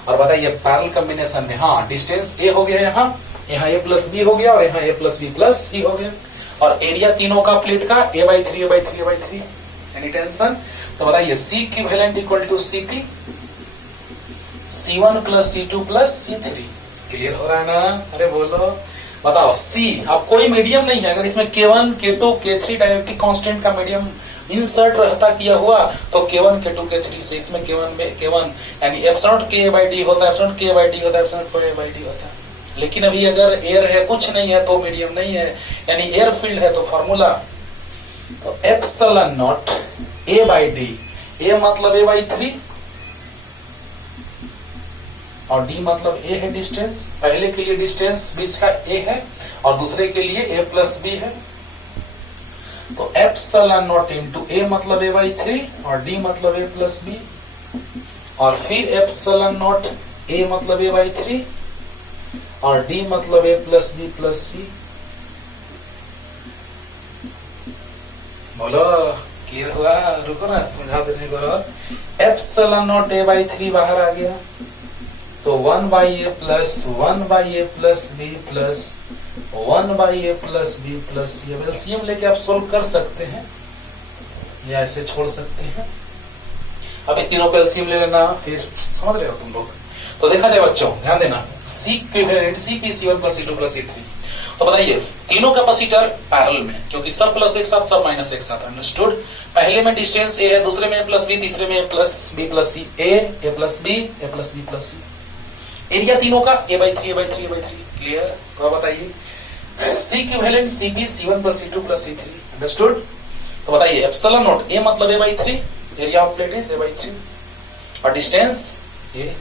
और बताइए पैरेलल कॉम्बिनेशन में, हाँ डिस्टेंस ए हो गया, यहाँ ए प्लस बी हो गया और यहाँ A plus B plus C हो गया, और एरिया तीनों का प्लेट का A by 3 A by 3 A by 3। Any tension? तो बताइए C equivalent equal to CP, C1 plus C2 plus C3। Clear हो रहा है ना? अरे बोलो बताओ। सी अब कोई मीडियम नहीं है, अगर इसमें K1 K2 K3 dielectric constant का मीडियम इंसर्ट रहता किया हुआ तो K1 K2 K3 से इसमें K1 यानी एप्सिलॉन K बाई डी होता है, एप्सिलॉन K बाई डी होता है, एप्सिलॉन K बाई डी होता है। लेकिन अभी अगर एयर है, कुछ नहीं है, तो मीडियम नहीं है, यानी एयर फील्ड है, तो फॉर्मूला तो epsilon naught A by D. A मतलब ए बाई 3 और डी मतलब ए है डिस्टेंस। पहले के लिए डिस्टेंस बीच का ए है और दूसरे के लिए ए प्लस बी है, तो एप्सिलॉन नॉट इंटू ए मतलब ए बाई 3 और डी मतलब ए प्लस बी, और फिर एप्सिलॉन नॉट ए मतलब ए बाई 3 और डी मतलब ए प्लस बी प्लस सी। बोलो क्लियर हुआ? रुको ना समझा देने को। एप्सिलॉन नॉट ए बाई 3 बाहर आ गया, तो 1 by A plus 1 by A plus B plus 1 by A plus B plus C. अब एलसीएम लेके आप सोल्व कर सकते हैं या ऐसे छोड़ सकते हैं। अब इस तीनों को एलसीएम ले लेना, फिर समझ रहे हो तुम लोग। तो देखा जाए बच्चों, ध्यान देना, C equivalent CP C1 plus C2 plus C3। तो बताइए तीनों कैपेसिटर पैरेलल में, क्योंकि सब प्लस एक साथ सब माइनस एक साथ। अंडरस्टूड? पहले में डिस्टेंस ए है, दूसरे में ए प्लस बी, तीसरे में A plus B plus C. A plus B A plus B plus C. Area तीनों का A by 3 A by 3 A by 3। Clear? तो बताइए C equivalent CP C1 plus C2 plus C3। Understood? तो बताइए epsilon naught A मतलब A by 3, area of plate is A by 3 और distance ए।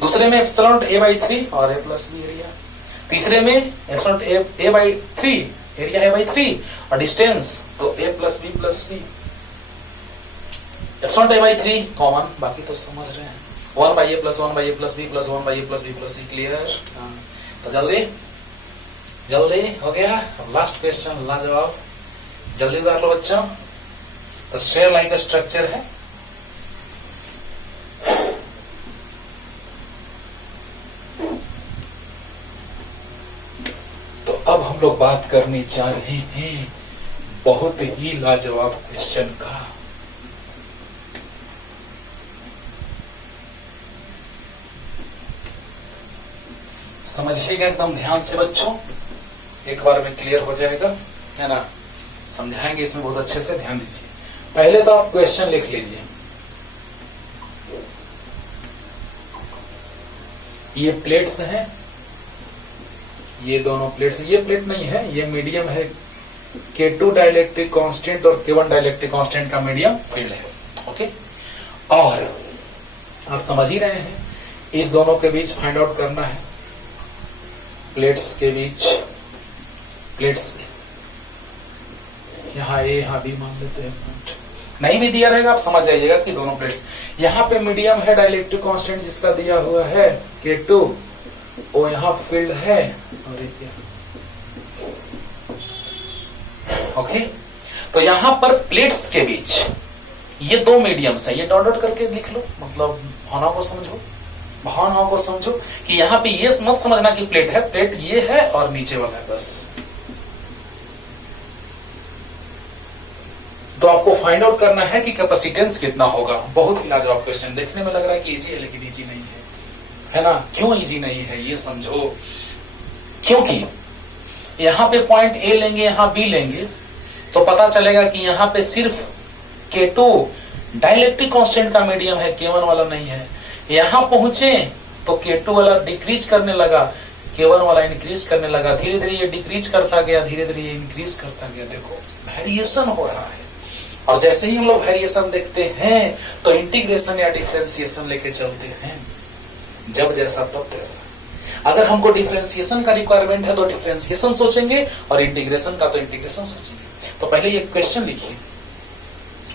दूसरे में एप्सिलॉन ए बाई 3 और ए plus B area. तीसरे में epsilon A by 3, area A by 3 और डिस्टेंस तो A plus B plus C. Epsilon A by 3 common, बाकी तो समझ रहे हैं। 1 by A plus 1 by A plus B plus 1 by A plus B plus C. Clear? तो जल्दी जल्दी हो गया। अब लास्ट क्वेश्चन, लाजवाब, जल्दी उतार लो बच्चों। तो स्टेयर लाइक स्ट्रक्चर है, तो अब हम लोग बात करने जा रहे हैं बहुत ही लाजवाब क्वेश्चन का। समझिएगा एकदम ध्यान से बच्चों, एक बार में क्लियर हो जाएगा, है ना। समझाएंगे इसमें बहुत अच्छे से, ध्यान दीजिए। पहले तो आप क्वेश्चन लिख लीजिए। ये प्लेट्स हैं, ये दोनों प्लेट्स, ये प्लेट नहीं है, ये मीडियम है। K2 डाइलेक्ट्रिक कांस्टेंट और K1 डाइलेक्ट्रिक कांस्टेंट का मीडियम फील्ड है। ओके, और आप समझ ही रहे हैं, इस दोनों के बीच फाइंड आउट करना है। प्लेट्स के बीच, प्लेट्स यहाँ ए यहाँ बी मान लेते हैं, नहीं भी दिया रहेगा आप समझ जाइएगा कि दोनों प्लेट्स। यहाँ पे मीडियम है डाइलेक्ट्रिक कांस्टेंट जिसका दिया हुआ है K2, वो यहाँ फील्ड है, और ओके। तो यहाँ पर प्लेट्स के बीच ये दो मीडियम्स है, ये डॉट डॉट करके लिख लो, मतलब भावनाओं को समझो, भावनाओं को समझो कि यहाँ पे ये मत समझना कि प्लेट है, प्लेट ये है और नीचे वाला है बस। तो आपको फाइंड आउट करना है कि कैपेसिटेंस कितना होगा। बहुत ही लाजवाब क्वेश्चन, देखने में लग रहा है कि इजी है लेकिन इजी नहीं है ना। क्यों इजी नहीं है ये समझो, क्योंकि यहाँ पे पॉइंट ए लेंगे, यहाँ बी लेंगे, तो पता चलेगा कि यहाँ पे सिर्फ K2 डाइलेक्ट्रिक कांस्टेंट का मीडियम है, K1 वाला नहीं है। यहाँ पहुंचे तो K2 वाला डिक्रीज करने लगा, K1 वाला इंक्रीज करने लगा, धीरे धीरे ये डिक्रीज करता गया, धीरे धीरे ये इंक्रीज करता गया। देखो वेरिएशन हो रहा है, और जैसे ही हम लोग वेरिएशन देखते हैं तो इंटीग्रेशन या डिफरेंशिएशन लेके चलते हैं, जब जैसा तब तैसा। अगर हमको डिफरेंशिएशन का रिक्वायरमेंट है तो डिफरेंशिएशन सोचेंगे, और इंटीग्रेशन का तो इंटीग्रेशन सोचेंगे। तो पहले ये क्वेश्चन लिखिए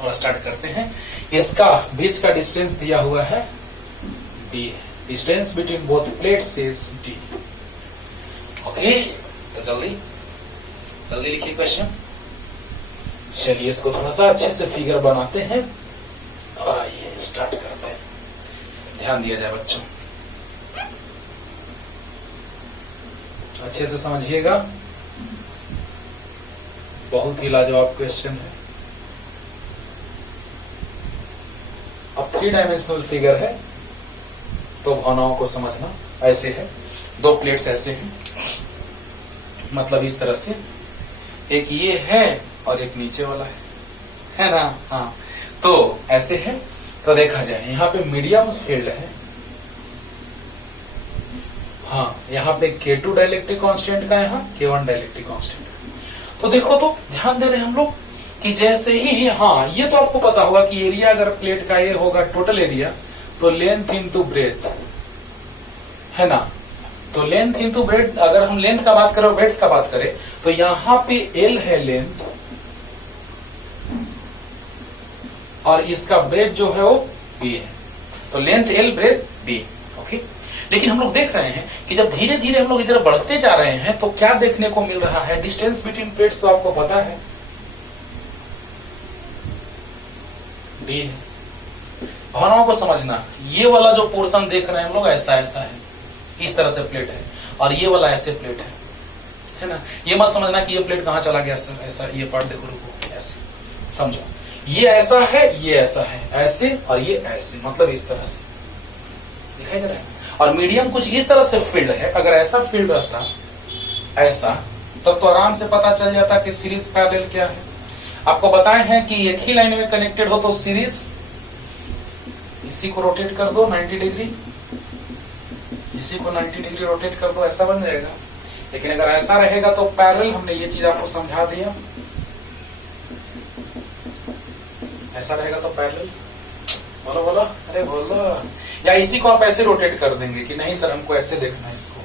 और स्टार्ट करते हैं। इसका बीच का डिस्टेंस दिया हुआ है d, distance between both plates is d। Okay, तो जल्दी जल्दी लिखिए क्वेश्चन। चलिए इसको थोड़ा सा अच्छे से फिगर बनाते हैं और आइए स्टार्ट करते हैं। ध्यान दिया जाए बच्चों, अच्छे से समझिएगा, बहुत ही लाजवाब क्वेश्चन है। अब 3 डायमेंशनल फिगर है तो भावनाओं को समझना ऐसे है। दो प्लेट्स ऐसे हैं, मतलब इस तरह से, एक ये है और एक नीचे वाला है ना। हाँ, तो ऐसे है। तो देखा जाए यहाँ पे मीडियम फील्ड है, हाँ, यहाँ पे K2 डाइलेक्ट्रिक कांस्टेंट का, यहाँ K1 डाइलेक्ट्रिक कांस्टेंट। तो देखो, तो ध्यान दे रहे हैं हम लोग कि जैसे ही, हाँ, ये तो आपको पता होगा कि एरिया अगर प्लेट का ये होगा टोटल एरिया, तो लेंथ इंटू ब्रेथ, है ना। तो लेंथ इंटू ब्रेथ, अगर हम लेंथ का बात करें, ब्रेथ का बात करें, तो यहाँ पे L है लेंथ, और इसका ब्रेथ जो है वो B है। तो length L, breadth B। Okay, लेकिन हम लोग देख रहे हैं कि जब धीरे धीरे हम लोग इधर बढ़ते जा रहे हैं तो क्या देखने को मिल रहा है, डिस्टेंस बिटवीन प्लेट्स तो आपको पता है D है। भावनाओं को समझना, ये वाला जो पोर्शन देख रहे हैं हम लोग ऐसा ऐसा है, इस तरह से प्लेट है, और ये वाला ऐसे प्लेट है ना। ये मत समझना कि ये प्लेट कहाँ चला गया, ऐसा, ये पार्ट देखो, रुको, ऐसे समझो, ये ऐसा है, ये ऐसा है, ऐसे, और ये ऐसे, मतलब इस तरह से दिखाई दे रहा है। और मीडियम कुछ इस तरह से फील्ड है। अगर ऐसा फील्ड रहता ऐसा, तब तो आराम से पता चल जाता कि सीरीज पैरेलल क्या है। आपको बताए हैं कि एक ही लाइन में कनेक्टेड हो तो सीरीज, इसी को रोटेट कर दो 90 डिग्री, इसी को 90 डिग्री रोटेट कर दो, ऐसा बन जाएगा। लेकिन अगर ऐसा रहेगा तो पैरेलल, हमने ये चीज आपको समझा दिया, ऐसा रहेगा तो पैरेलल। बोलो बोलो, अरे बोलो। या इसी को आप ऐसे रोटेट कर देंगे कि नहीं सर हमको ऐसे देखना है इसको,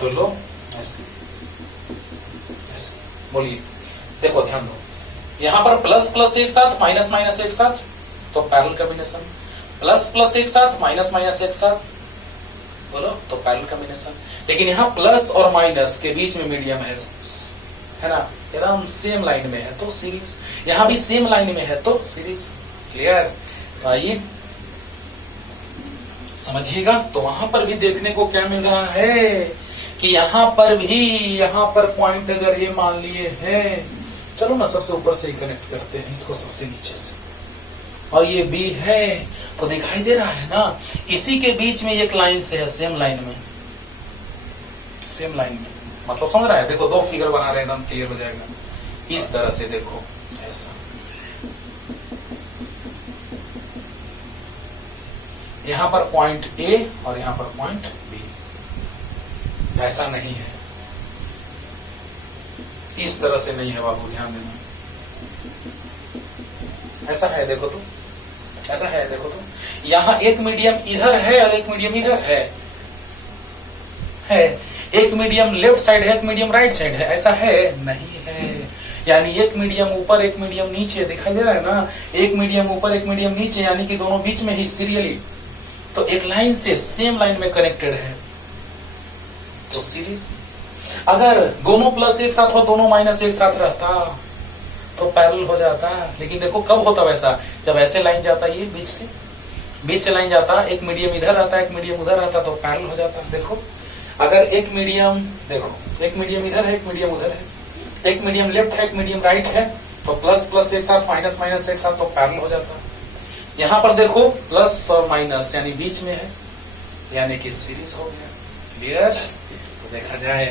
तो लो ऐसे ऐसे, बोलिए, देखो ध्यान दो, यहां पर प्लस प्लस एक साथ, माइनस माइनस एक साथ, तो पैरेलल कॉम्बिनेशन। प्लस प्लस एक साथ, माइनस माइनस एक साथ, बोलो, तो पैरेलल कॉम्बिनेशन। लेकिन यहाँ प्लस और माइनस के बीच में मीडियम है ना, एकदम सेम लाइन में है तो सीरीज, यहाँ भी सेम लाइन में है तो सीरीज। क्लियर? आइए समझिएगा। तो वहां पर भी देखने को क्या मिल रहा है कि यहाँ पर भी, यहाँ पर पॉइंट अगर ये मान लिए हैं, चलो ना सबसे ऊपर से ही कनेक्ट करते हैं इसको सबसे नीचे से, और ये B है, तो दिखाई दे रहा है ना, इसी के बीच में एक लाइन से है, सेम लाइन में, सेम लाइन में, मतलब समझ रहा है। देखो दो फिगर बना रहे हैं, एकदम क्लियर हो जाएगा। इस तरह से देखो, ऐसा यहां पर पॉइंट ए और यहां पर पॉइंट बी, ऐसा नहीं है, इस तरह से नहीं है बाबू, ध्यान देना। ऐसा है, देखो तो, ऐसा है, देखो तो, यहां एक मीडियम इधर है और एक मीडियम इधर है, एक मीडियम लेफ्ट साइड है, एक मीडियम राइट साइड है, ऐसा है नहीं है। यानी एक मीडियम ऊपर एक मीडियम नीचे, दिखाई दे रहा है ना, एक मीडियम ऊपर एक मीडियम नीचे, यानी कि दोनों बीच में ही सीरियली, तो एक लाइन से सेम लाइन में कनेक्टेड है। तो सीरीज अगर दोनों प्लस एक साथ हो, दोनों माइनस एक साथ रहता तो पैरेलल हो जाता। लेकिन देखो कब होता वैसा, जब ऐसे लाइन जाता, ये बीच से लाइन जाता, एक मीडियम इधर रहता, एक मीडियम उधर रहता, तो पैरेलल हो जाता। देखो अगर एक मीडियम, देखो एक मीडियम इधर है, एक मीडियम उधर है, एक मीडियम लेफ्ट है, एक मीडियम राइट है, तो प्लस प्लस एक साथ, माइनस माइनस एक साथ, तो पैरेलल हो जाता। यहां पर देखो प्लस और माइनस यानी बीच में है, यानी कि सीरीज हो गया। क्लियर? तो देखा जाए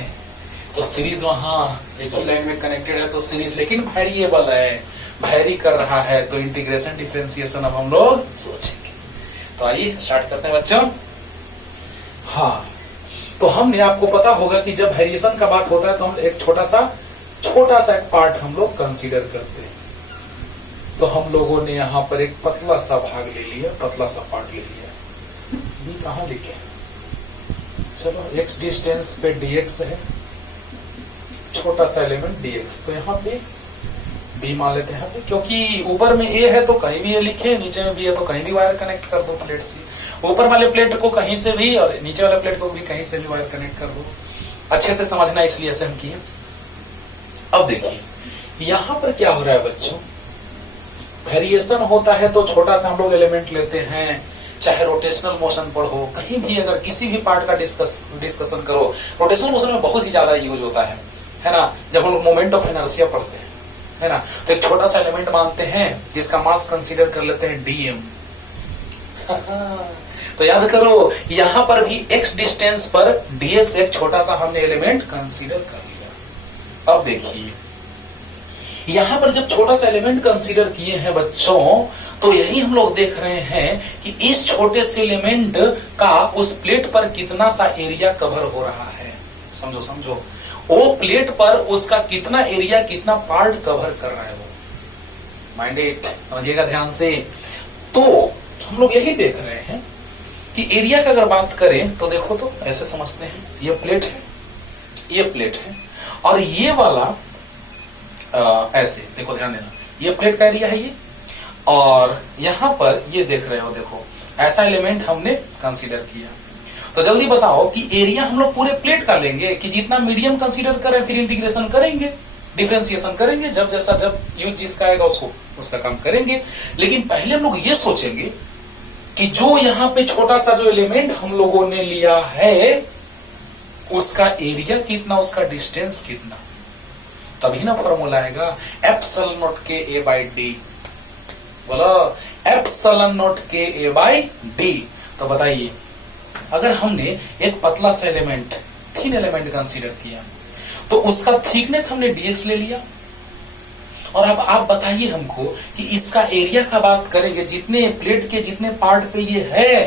तो सीरीज वहां एक ही लाइन में कनेक्टेड है, तो सीरीज, लेकिन वेरिएबल है, वेरी कर रहा है, तो इंटीग्रेशन डिफरेंशिएशन अब हम लोग सोचेंगे। तो आइए स्टार्ट करते हैं बच्चों। हाँ, तो हमने, आपको पता होगा कि जब वेरिएशन का बात होता है तो हम एक छोटा सा एक पार्ट हम लोग कंसीडर करते हैं। तो हम लोगों ने यहाँ पर एक पतला सा भाग ले लिया, पतला सा पार्ट ले लिया। बी कहाँ लिखे? चलो x डिस्टेंस पे dx है, छोटा सा एलिमेंट dx, तो यहाँ पे b मान लेते हैं, क्योंकि ऊपर में a है तो कहीं भी a लिखे, नीचे में b है तो कहीं भी वायर कनेक्ट कर दो प्लेट से। ऊपर वाले प्लेट को कहीं से भी और नीचे वाले प्लेट को भी कहीं से भी वायर कनेक्ट कर दो। अच्छे से समझना, इसलिए ऐसे हम किए। अब देखिए यहां पर क्या हो रहा है बच्चों, वेरिएशन होता है तो छोटा सा हम लोग एलिमेंट लेते हैं, चाहे रोटेशनल मोशन पर हो, कहीं भी अगर किसी भी पार्ट का डिस्कशन करो, रोटेशनल मोशन में बहुत ही ज्यादा यूज होता है ना, जब हम लोग मोमेंट ऑफ इनर्शिया पढ़ते हैं, है ना, तो एक छोटा सा एलिमेंट मानते हैं जिसका मास कंसीडर कर लेते हैं dm। तो याद करो यहां पर भी x डिस्टेंस पर dx एक छोटा सा हमने एलिमेंट कंसीडर कर लिया। अब देखिए यहां पर जब छोटा सा एलिमेंट कंसीडर किए हैं बच्चों, तो यही हम लोग देख रहे हैं कि इस छोटे से एलिमेंट का उस प्लेट पर कितना सा एरिया कवर हो रहा है। समझो समझो, वो प्लेट पर उसका कितना एरिया, कितना पार्ट कवर कर रहा है वो। माइंड इट, समझिएगा ध्यान से। तो हम लोग यही देख रहे हैं कि एरिया का अगर बात करें तो देखो तो ऐसे समझते हैं, ये प्लेट है, ये प्लेट है, और ये वाला ऐसे, देखो ध्यान देना, ये प्लेट का एरिया है ये, और यहां पर ये देख रहे हो, देखो ऐसा एलिमेंट हमने कंसीडर किया। तो जल्दी बताओ कि एरिया हम लोग पूरे प्लेट का लेंगे कि जितना मीडियम कंसीडर करें, फिर इंटीग्रेशन करेंगे, डिफरेंशिएशन करेंगे, जब यूज जिसका आएगा उसको उसका काम करेंगे। लेकिन पहले हम लोग ये सोचेंगे कि जो यहाँ पे छोटा सा जो एलिमेंट हम लोगों ने लिया है उसका एरिया कितना, उसका डिस्टेंस कितना, तभी ना फॉर्मूला आएगा एप्सिलॉन नॉट के ए बाई डी। बोलो एप्सिलॉन नॉट के ए बाई डी। तो बताइए अगर हमने एक पतला सा एलिमेंट, थिन एलिमेंट कंसीडर किया, तो उसका थिकनेस हमने dx ले लिया, और अब आप बताइए हमको कि इसका एरिया का बात करेंगे, जितने प्लेट के जितने पार्ट पे ये है,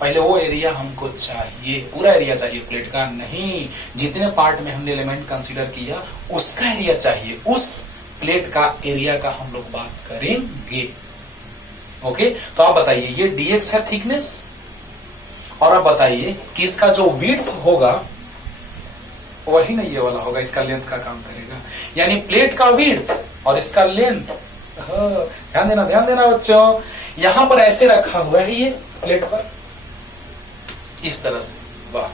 पहले वो एरिया हमको चाहिए, पूरा एरिया चाहिए प्लेट का नहीं, जितने पार्ट में हमने एलिमेंट कंसीडर किया उसका एरिया चाहिए, उस प्लेट का एरिया का हम लोग बात करेंगे। ओके, तो आप बताइए ये dx है थिकनेस, और आप बताइए कि इसका जो विड्थ होगा वही नहीं ये वाला होगा, इसका लेंथ का काम करेगा, यानी प्लेट का विड्थ और इसका लेंथ। ध्यान देना बच्चों, यहां पर ऐसे रखा हुआ है ये प्लेट पर, इस तरह से, वाह,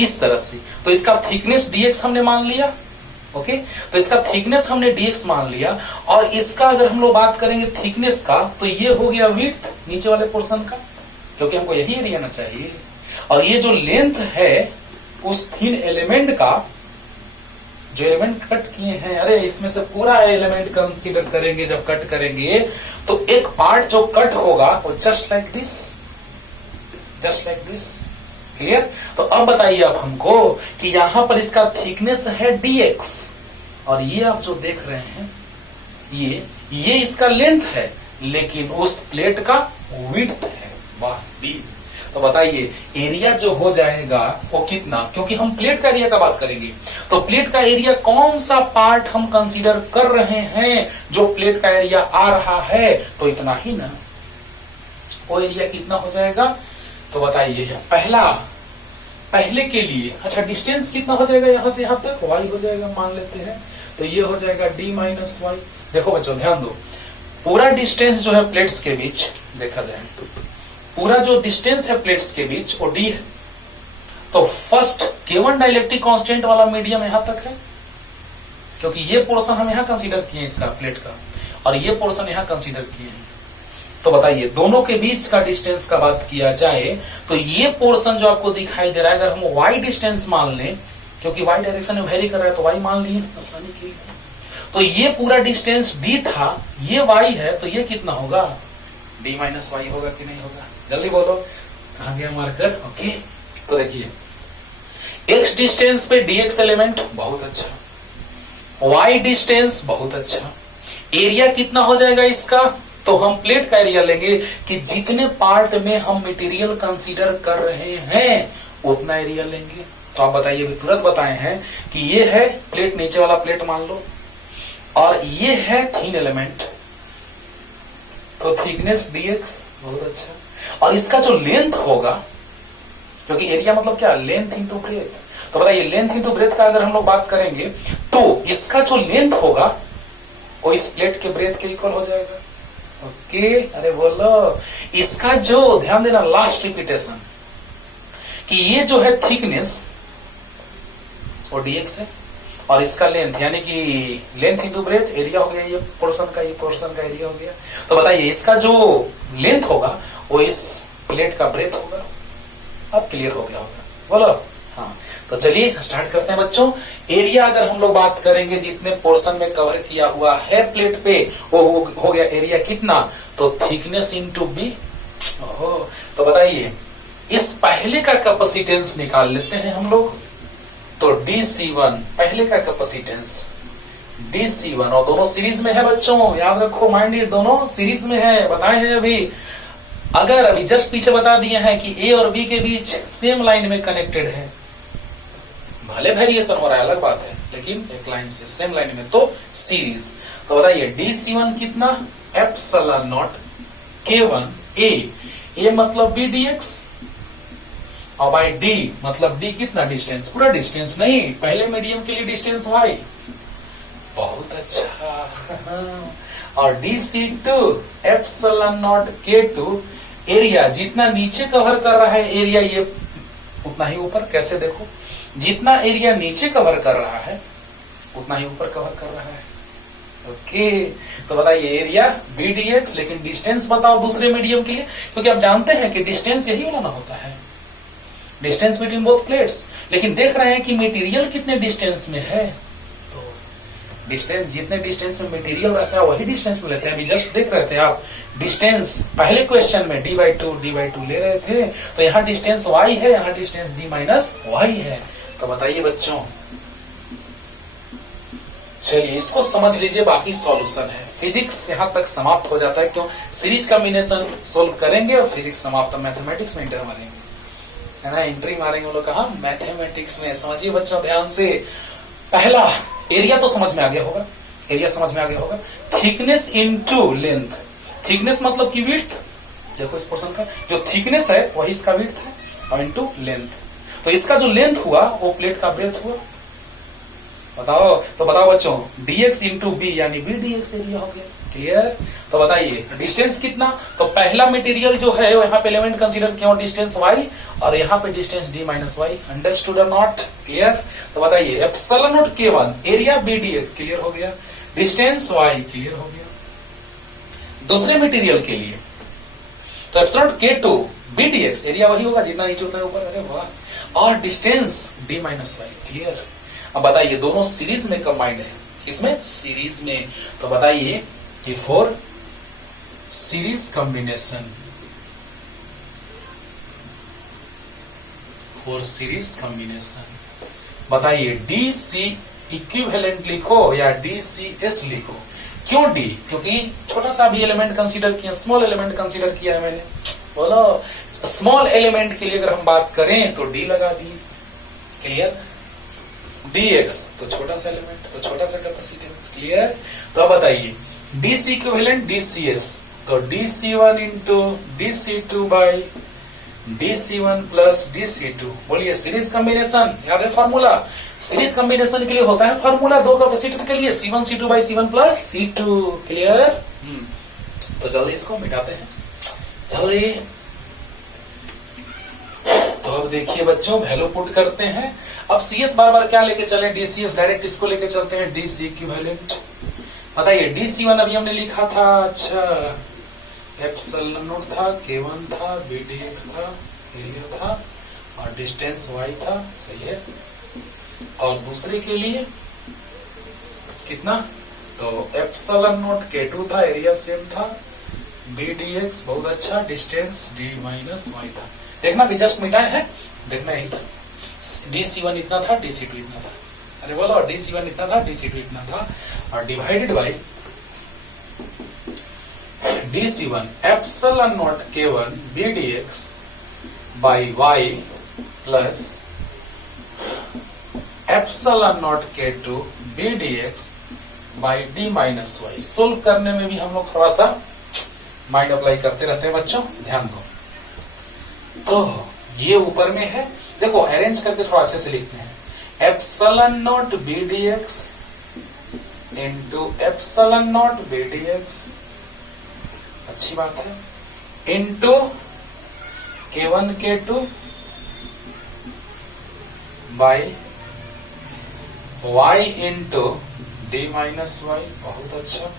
इस तरह से। तो इसका थिकनेस dx हमने मान लिया। ओके, तो इसका थिकनेस हमने dx मान लिया, और इसका अगर हम लोग बात करेंगे थिकनेस का, तो ये हो गया विड्थ नीचे वाले पोर्शन का, क्योंकि हमको यही एरिया ना चाहिए। और ये जो लेंथ है उस थिन एलिमेंट का, जो एलिमेंट कट किए हैं, अरे इसमें से पूरा एलिमेंट कंसीडर करेंगे जब कट करेंगे तो एक पार्ट जो कट होगा वो जस्ट लाइक दिस, क्लियर। तो अब बताइए आप हमको कि यहां पर इसका थिकनेस है dx और ये आप जो देख रहे हैं ये इसका लेंथ है, लेकिन उस प्लेट का विड्थ है। वाह बी। तो बताइए एरिया जो हो जाएगा वो कितना, क्योंकि हम प्लेट का एरिया का बात करेंगे तो प्लेट का एरिया कौन सा पार्ट हम कंसीडर कर रहे हैं जो प्लेट का एरिया आ रहा है, तो इतना ही ना, वो एरिया कितना हो जाएगा। तो बताइए पहले के लिए, अच्छा डिस्टेंस कितना हो जाएगा यहां से यहां तक, y हो जाएगा मान लेते हैं, तो ये हो जाएगा d माइनस वाई। देखो बच्चों ध्यान दो, पूरा डिस्टेंस जो है प्लेट्स के बीच देखा जाए तो पूरा जो डिस्टेंस है प्लेट्स के बीच वो d है। तो फर्स्ट K1 डाइलेक्ट्रिक कांस्टेंट वाला मीडियम यहां तक है, क्योंकि ये पोर्शन हम यहां कंसीडर किए इसका प्लेट का, और ये पोर्शन यहां कंसीडर किए हैं। तो बताइए दोनों के बीच का डिस्टेंस का बात किया जाए तो ये पोर्शन जो आपको दिखाई दे रहा है, अगर हम y डिस्टेंस मान लें, क्योंकि y डायरेक्शन में वेरी कर रहा है तो y मान लिए आसानी के लिए, तो ये पूरा डिस्टेंस d था, ये y है, तो ये कितना होगा, d माइनस वाई होगा कि नहीं होगा, जल्दी बोलो, कहां गया मार्कर। ओके तो देखिए x डिस्टेंस पे dx एलिमेंट, बहुत अच्छा, y डिस्टेंस बहुत अच्छा, एरिया कितना हो जाएगा इसका, तो हम प्लेट का एरिया लेंगे कि जितने पार्ट में हम मटेरियल कंसीडर कर रहे हैं उतना एरिया लेंगे। तो आप बताइए, अभी तुरंत बताए हैं कि ये है प्लेट, नीचे वाला प्लेट मान लो, और ये है थिन एलिमेंट, तो थिकनेस dx, बहुत अच्छा, और इसका जो लेंथ होगा, क्योंकि एरिया मतलब क्या, लेंथ इंटू ब्रेथ, तो बताइए लेंथ इंटू ब्रेथ का अगर हम लोग बात करेंगे तो इसका जो लेंथ होगा वो इस प्लेट के ब्रेथ के इक्वल हो जाएगा। ओके अरे बोलो, इसका जो ध्यान देना लास्ट रिपीटेशन कि ये जो है थिकनेस वो dx है, और इसका लेंथ यानी कि लेंथ इंटू ब्रेथ, एरिया हो गया ये पोर्शन का एरिया हो गया। तो बताइए इसका जो लेंथ होगा वो इस प्लेट का ब्रेथ होगा। अब क्लियर हो गया होगा, बोलो हाँ। तो चलिए स्टार्ट करते हैं बच्चों। एरिया अगर हम लोग बात करेंगे जितने पोर्शन में कवर किया हुआ है प्लेट पे वो हो गया एरिया कितना, तो थिकनेस इंटू बी। तो बताइए इस पहले का कैपेसिटेंस निकाल लेते हैं हम लोग, तो dc1 पहले का कैपेसिटेंस dc1, और दोनों सीरीज में है बच्चों, याद रखो माइंड, दोनों सीरीज में है, बताए हैं अभी। अगर अभी जस्ट पीछे बता दिए हैं कि ए और बी के बीच सेम लाइन में कनेक्टेड है, भले वेरिएशन हो रहा है अलग बात है, लेकिन एक लाइन से सेम लाइन में तो सीरीज। तो बताइए dc1 कितना, एप्सिलॉन नॉट k1 a मतलब b dx, और बाई d मतलब d कितना डिस्टेंस, पूरा डिस्टेंस नहीं, पहले मीडियम के लिए डिस्टेंस y, बहुत अच्छा। और dc2 epsilon naught k2, area जितना नीचे कवर कर रहा है एरिया ये उतना ही ऊपर, कैसे देखो, जितना एरिया नीचे कवर कर रहा है उतना ही ऊपर कवर कर रहा है। ओके तो बताइए एरिया b dx, लेकिन डिस्टेंस बताओ दूसरे मीडियम के लिए, क्योंकि आप जानते हैं कि डिस्टेंस यही वाला ना होता है, डिस्टेंस बिटवीन बोथ प्लेट्स, लेकिन देख रहे हैं कि मटेरियल कितने डिस्टेंस में है, तो डिस्टेंस जितने डिस्टेंस में मटेरियल रहता है वही डिस्टेंस में लेते हैं। अभी जस्ट देख रहे थे आप डिस्टेंस पहले क्वेश्चन में d/2 ले रहे थे, तो यहाँ डिस्टेंस y है, यहाँ डिस्टेंस d माइनस वाई है। तो बताइए बच्चों, चलिए इसको समझ लीजिए, बाकी सॉल्यूशन है। फिजिक्स यहाँ तक समाप्त हो जाता है, क्यों, सीरीज कॉम्बिनेशन सोल्व करेंगे और फिजिक्स समाप्त, मैथमेटिक्स में इंटर मारेंगे, है ना, एंट्री मारेंगे हम लोग कहा मैथमेटिक्स में। समझिए बच्चों ध्यान से, पहला एरिया तो समझ में आ गया होगा, एरिया समझ में आ गया होगा, थिकनेस इनटू लेंथ, थिकनेस मतलब की विड्थ, देखो इस पोर्शन का जो थिकनेस है वही इसका विड्थ है, और इनटू लेंथ, तो इसका जो लेंथ हुआ वो प्लेट का ब्रेथ हुआ। बताओ तो बताओ बच्चों, dx इंटू बी यानी b dx एरिया हो गया, क्लियर। तो बताइए डिस्टेंस कितना, तो पहला मटेरियल जो है यहाँ पे एलिमेंट कंसीडर किया डिस्टेंस y, और यहाँ पे distance d minus y, understood और नॉट, क्लियर। तो बताइए epsilon naught k1 area b dx clear हो गया, डिस्टेंस y क्लियर हो गया। दूसरे मटेरियल के लिए तो epsilon k2 b dx area वही होगा जितना नीचे उतना ऊपर, अरे वाह, और distance d minus y, clear. अब बताइए दोनों सीरीज में कंबाइंड है, किसमें? सीरीज में। तो बताइए कि for series combination, for series combination बताइए डी सी इक्विवेलेंट लिखो या डी सी एस लिखो। क्यों डी? क्योंकि छोटा सा भी एलिमेंट कंसीडर किया, स्मॉल एलिमेंट कंसीडर किया है मैंने। बोलो स्मॉल एलिमेंट के लिए अगर हम बात करें तो डी लगा दी, क्लियर? dx तो छोटा सा एलिमेंट, तो छोटा सा कैपेसिटेंस, क्लियर? तो अब बताइए डीसी इक्विवेलेंट डीसीएस, तो dc1 into dc2 by dc1 plus dc2। बोलिए सीरीज कॉम्बिनेशन, याद है फॉर्मूला? सीरीज कॉम्बिनेशन के लिए होता है फॉर्मूला दो कैपेसिटर के लिए, C1 C2 by C1 plus C2, clear? तो जल्दी इसको मिटाते हैं, जल्दी। तो अब देखिए बच्चों वैल्यू पुट करते हैं। अब CS बार बार क्या लेके चले? DCS, डायरेक्ट इसको लेके चलते हैं DC इक्विवेलेंट। बताइए DC1 अभी हमने लिखा था, अच्छा एप्सिलॉन नॉट था, K1 था, BDX था, एरिया था और डिस्टेंस Y था, सही है। और दूसरे के लिए कितना? तो एप्सिलॉन नॉट K2 था, एरिया सेम था, BDX बहुत अच्छा, डिस्टेंस D माइनस Y था। देखना भी जस्ट मिटाए है, देखना यही था। DC1 इतना था, DC2 इतना था, अरे बोलो DC1 इतना था, DC2 इतना था, और divided by DC1 epsilon naught K1 BDX by Y plus epsilon naught K2 BDX by D minus Y। Solve करने में भी हम लोग थोड़ा सा माइंड अप्लाई करते रहते हैं बच्चों, ध्यान दो। तो ये ऊपर में है, देखो अरेंज करके थोड़ा अच्छे से लिखते हैं। Epsilon not BDX into epsilon not BDX, अच्छी बात है, into K1 K2 by Y into D minus Y, बहुत अच्छा।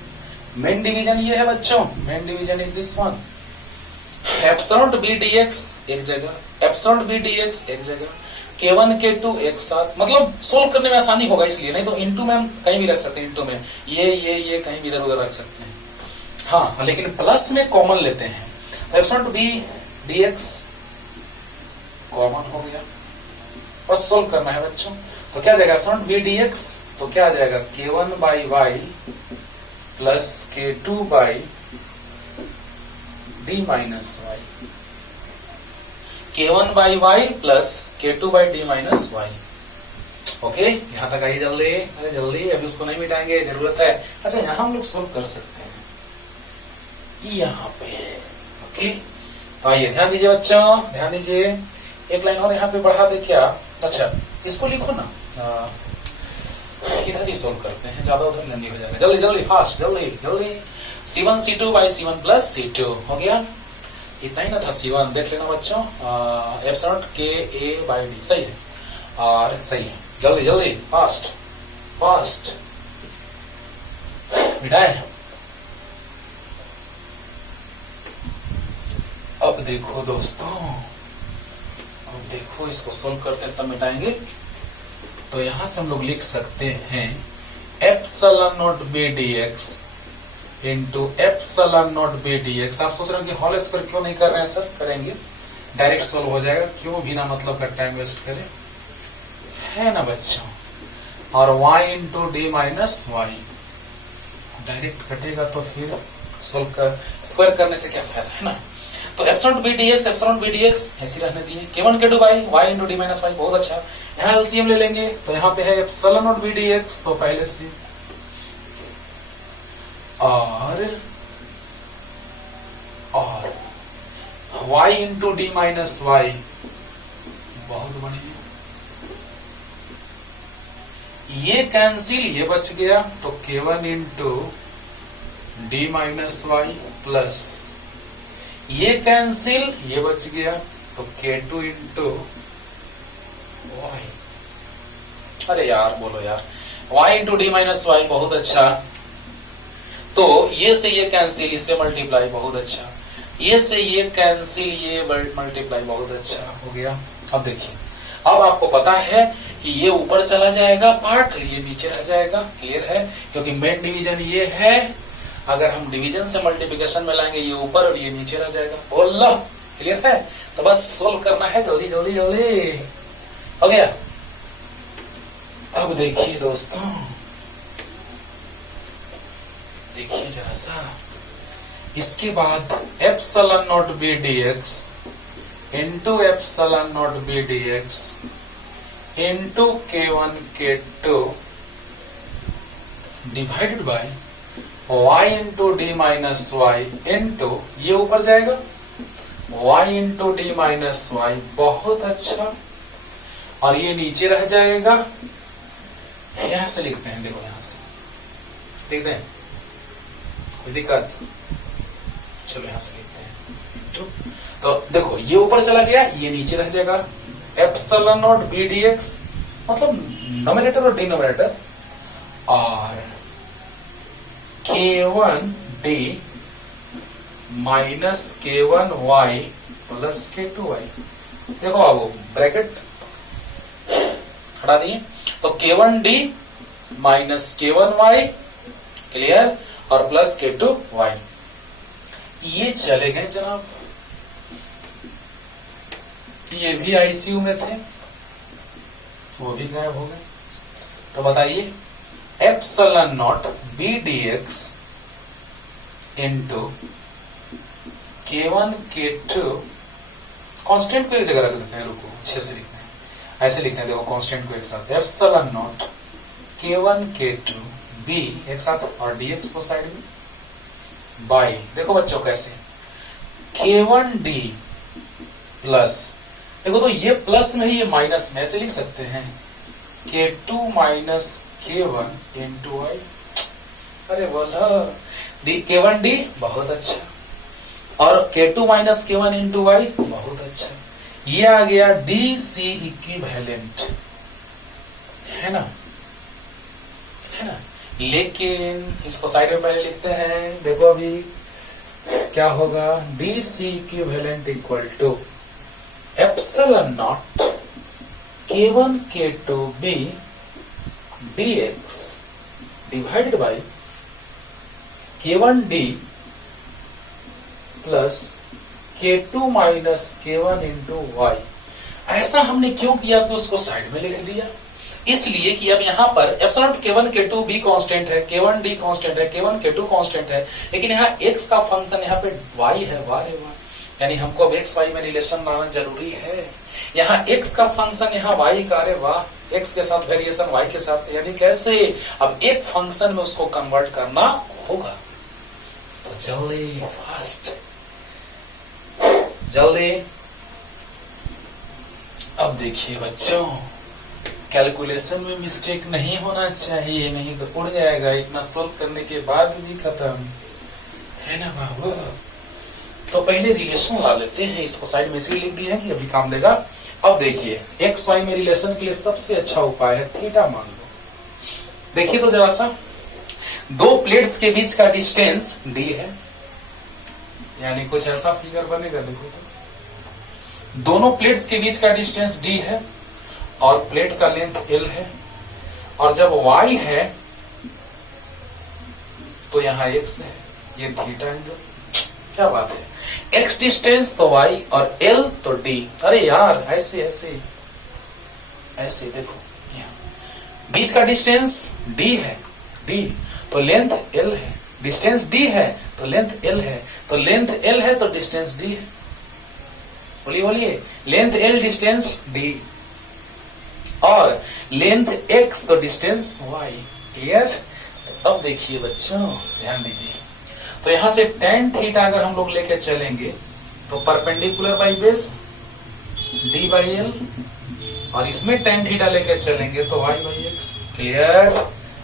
मेन डिवीजन ये है बच्चों, main division is this one. Epsilon BDX एक जगह, एप्सिलॉन BDX एक जगह, K1 K2 एक साथ, मतलब सोल्व करने में आसानी होगा इसलिए, नहीं तो इनटू में हम कहीं भी रख सकते हैं, इनटू में ये कहीं भी इधर उधर रख सकते हैं। हाँ लेकिन प्लस में कॉमन लेते हैं, एप्सिलॉन BDX कॉमन हो गया, बस सोल्व करना है बच्चों। तो क्या आ जाएगा? एप्सिलॉन BDX तो क्या आ जाएगा? K1 by Y plus K2 by D minus Y, K1 by Y plus K2 by D minus Y। Okay, यहां तक आइए जल्दी, अरे जल्दी, अभी उसको नहीं मिटाएंगे, जरूरत है। अच्छा यहां हम लोग सोल्व कर सकते हैं यहाँ पे, ओके। तो आइए ध्यान दीजिए बच्चों, ध्यान दीजिए। एक लाइन और यहाँ पे बढ़ा दे क्या? अच्छा इसको लिखो ना, इधर ही सोल्व करते हैं, ज्यादा उधर लेंदी हो जाएगा। जल्दी जल्दी, फास्ट, जल्दी जल्दी। C1 C2 by C1 plus C2 हो गया, इतना ही ना था। C1 देख लेना बच्चों, एप्सिलॉन KA बाई D, सही है और सही है। जल्दी जल्दी, फास्ट फास्ट, मिटाए। अब देखो दोस्तों, अब देखो इसको सोल्व करते हैं तब मिटाएंगे। तो यहां से हम लोग लिख सकते हैं epsilon not BDX into epsilon not BDX। आप सोच रहे हो कि होल स्क्वायर क्यों नहीं कर रहे हैं सर? करेंगे, डायरेक्ट सोल्व हो जाएगा, क्यों बिना मतलब का टाइम वेस्ट करें, है ना बच्चों। और Y into D minus Y direct कटेगा, तो फिर सोल्व कर स्क्वायर करने से क्या फायदा, है ना। तो एप्सिलॉन BDX ऐसी रहने दिए। K1 K2 by Y into D minus Y, बहुत अच्छा। यहाँ LCM ले लेंगे, तो यहाँ पे है एप्सिलॉन नॉट BDX तो पहले से, और Y into D minus Y, बहुत बढ़िया। ये कैंसिल, ये बच गया, तो K1 into D minus Y plus ये कैंसिल, ये बच गया, तो K2 इंटू Y। अरे यार बोलो यार, Y into D minus Y, बहुत अच्छा। तो ये से ये कैंसिल, इससे मल्टीप्लाई, बहुत अच्छा। ये से ये कैंसिल, ये मल्टीप्लाई, बहुत अच्छा हो गया। अब देखिए, अब आपको पता है कि ये ऊपर चला जाएगा पार्ट, ये नीचे रह जाएगा। क्लियर है? क्योंकि मेन डिवीजन ये है, अगर हम डिवीजन से मल्टीप्लिकेशन में लाएंगे ये ऊपर और ये नीचे रह जाएगा। बोल लो, क्लियर है? तो बस सोल्व करना है, जल्दी जल्दी जल्दी। हो गया? अब देखिए दोस्तों, देखिए जरा सा, इसके बाद epsilon naught B dx into epsilon naught B dx into K1 K2 divided by y into D minus y into, ये ऊपर जाएगा y into D minus y. बहुत अच्छा। और ये नीचे रह जाएगा, यहां से लिखते हैं, देखो यहां से लिखते हैं, कोई दिक्कत? चलो यहां से लिखते हैं। तो देखो ये ऊपर चला गया, ये नीचे रह जाएगा। एप्सिलॉन नॉट बी डीएक्स मतलब नोमिनेटर और डिनोमिनेटर, और K1 D minus K1 Y plus K2 Y। देखो बाबू, ब्रैकेट हटा दिए, तो K1 D minus K1 Y, clear, और प्लस K2 Y। ये चले गए जनाब, ये भी आईसीयू में थे, वो भी गायब हो गए। तो बताइए, epsilon naught B dx into K1 K2, constant को एक जगह रख देते हैं, रुको अच्छे से लिखते हैं, ऐसे लिखते हैं, देखो कांस्टेंट को एक साथ, epsilon naught K1 K2 B एक साथ और dx को साइड में, बाई, देखो बच्चों कैसे, K1 D प्लस, देखो तो ये प्लस नहीं ये माइनस में, ऐसे लिख सकते हैं, K2 minus K1 into Y. अरे बोला K1 D, बहुत अच्छा, और K2 minus K1 into y, बहुत अच्छा। ये आ गया DC इक्विवेलेंट, है ना, है ना। लेकिन इसको साइड में पहले लिखते हैं, देखो अभी क्या होगा, DC equivalent equal to epsilon naught K1 K2 B dx divided by K1 D plus K2 minus K1 into y. ऐसा हमने क्यों किया कि उसको साइड में लिख दिया? इसलिए कि अब यहाँ पर epsilon K1 K2 B constant है, K1 D कांस्टेंट है, K1 K2 कांस्टेंट है, लेकिन यहाँ x का फंक्शन यहाँ पे y है, यानी हमको अब x y में रिलेशन लाना जरूरी है। यहाँ x का फंक्शन यहाँ y का, अरे वाह, x के साथ वेरिएशन y के साथ, यानी कैसे, अब एक फंक्शन में उसको कन्वर्ट करना होगा। तो जल्दी, फास्ट, जल्दी। अब देखिए बच्चों, कैलकुलेशन में मिस्टेक नहीं होना चाहिए, नहीं तो उड़ जाएगा, इतना सोल्व करने के बाद भी खत्म, है ना बाबू। तो पहले रिलेशन ला लेते हैं, इसको साइड में इसलिए लिख दिया है कि अभी काम देगा। अब देखिए, एक्स वाई में रिलेशन के लिए सबसे अच्छा उपाय है थीटा मान लो। देखिए तो जरा सा, दो प्लेट्स के बीच का डिस्टेंस d है, यानी कुछ ऐसा फिगर बनेगा, देखो तो दोनों प्लेट्स के बीच का डिस्टेंस d है और प्लेट का लेंथ l है, और जब y है तो यहां x है, ये थीटा एंगल, क्या बात है, x डिस्टेंस तो y और l तो d। अरे यार ऐसे ऐसे ऐसे देखो, यहाँ बीच का डिस्टेंस d है, d तो लेंथ l है, डिस्टेंस d है तो लेंथ l है, तो लेंथ l है तो डिस्टेंस d है। बोलिए बोलिए, लेंथ l डिस्टेंस d और लेंथ x तो डिस्टेंस y। क्लियर? अब देखिए बच्चों, ध्यान दीजिए, तो यहां से tan थीटा अगर हम लोग लेके चलेंगे तो perpendicular by base d by L, और इसमें tan थीटा लेके चलेंगे तो y बाई एक्स। क्लियर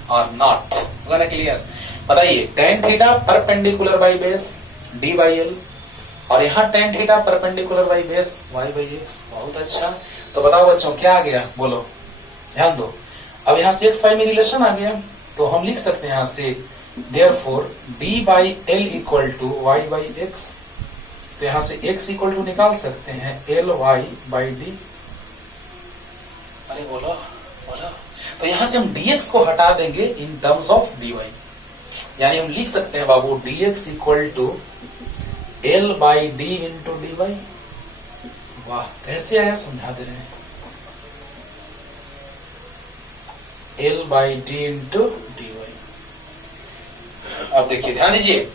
और नॉट? होगा ना क्लियर? बताइए, tan theta perpendicular by base d by L, और यहाँ tan theta perpendicular by base y by x. बहुत अच्छा। तो बताओ बच्चों क्या आ गया, बोलो, ध्यान दो। अब यहाँ से x y में रिलेशन आ गया, तो हम लिख सकते हैं यहाँ से therefore d by l equal to y by x। तो यहां से x इक्वल टू निकाल सकते हैं l y by d। अरे बोलो, तो यहां से हम dx को हटा देंगे इन टर्म्स ऑफ dy, यानी हम लिख सकते हैं बाबू dx equal to l by D into D y. वाह, कैसे आया समझा दे रहे हैं। l by D into D y. अब देखिए ध्यान दीजिए,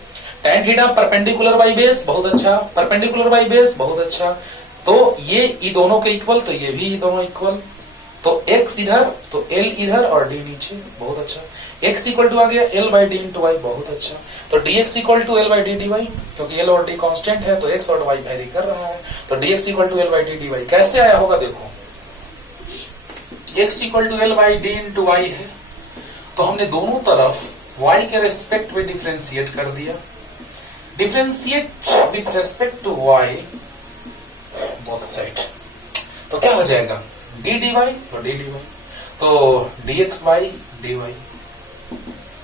tan theta perpendicular by base, बहुत अच्छा, परपेंडिकुलर बाई बेस, बहुत अच्छा। तो ये दोनों के इक्वल, तो ये भी दोनों इक्वल, तो x इधर तो l इधर और d नीचे, बहुत अच्छा। x इक्वल टू आ गया l by D into y, बहुत अच्छा। तो dx equal to l by D D y, क्योंकि l और d कांस्टेंट है तो x और y वेरी कर रहा है, तो dx equal to l by D D y. कैसे आया होगा देखो, x equal to l by D into y है, तो हमने दोनों तरफ y के रेस्पेक्ट में डिफ्रेंशिएट कर दिया, differentiate with respect to y both side, तो क्या हो जाएगा d dy, तो d dy, तो dx by dy,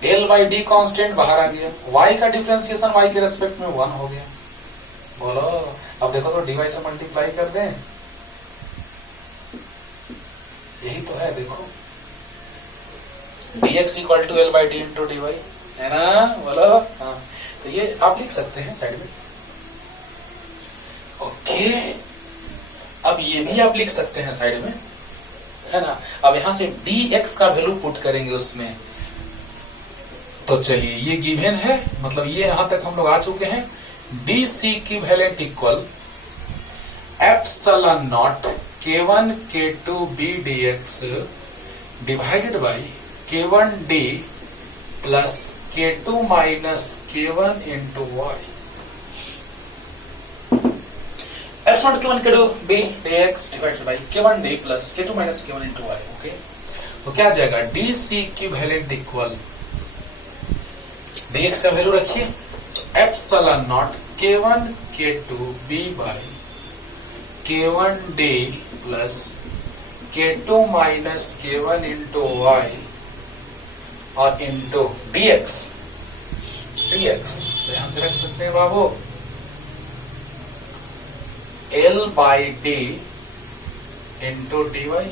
l by D constant बाहर आ गया, y का डिफरेंशिएशन y के रेस्पेक्ट में 1 हो गया। बोलो अब देखो तो dy से मल्टीप्लाई कर दें, यही तो है, देखो dx equal to l by D into D y, है ना, बोलो। हाँ, तो ये आप लिख सकते हैं साइड में। ओके, अब ये भी आप लिख सकते हैं साइड में, है ना। अब यहां से dx का वैल्यू पुट करेंगे उसमें, तो चलिए ये गिवन है, मतलब ये यहां तक हम लोग आ चुके हैं। dc equivalent equal epsilon naught k1 k2 b dx divided by k1 d plus k2 minus k1 into y. Epsilon k1 k2 b dx divided by k1 d plus k2 minus k1 into y. Okay, तो क्या आ जाएगा dc equivalent equal, dx का value रखिए epsilon naught k1 k2 b by k1 d plus k2 minus k1 into y और into dx, तो यहां से रख सकते हैं बाबू l by D into D y,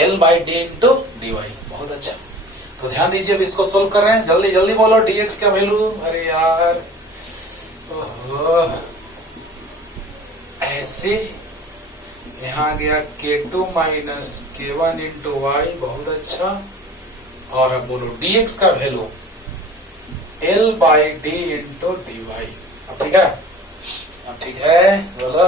l by D into D y, बहुत अच्छा। तो ध्यान दीजिए, अब इसको सोल्व कर रहे हैं, जल्दी जल्दी बोलो dx का वैल्यू। अरे यार, ऐसे यहां आ गया k2 minus k1 into y, बहुत अच्छा। और अब बोलो dx का value l by D into D y. अब ठीक है, अब ठीक है, बोलो।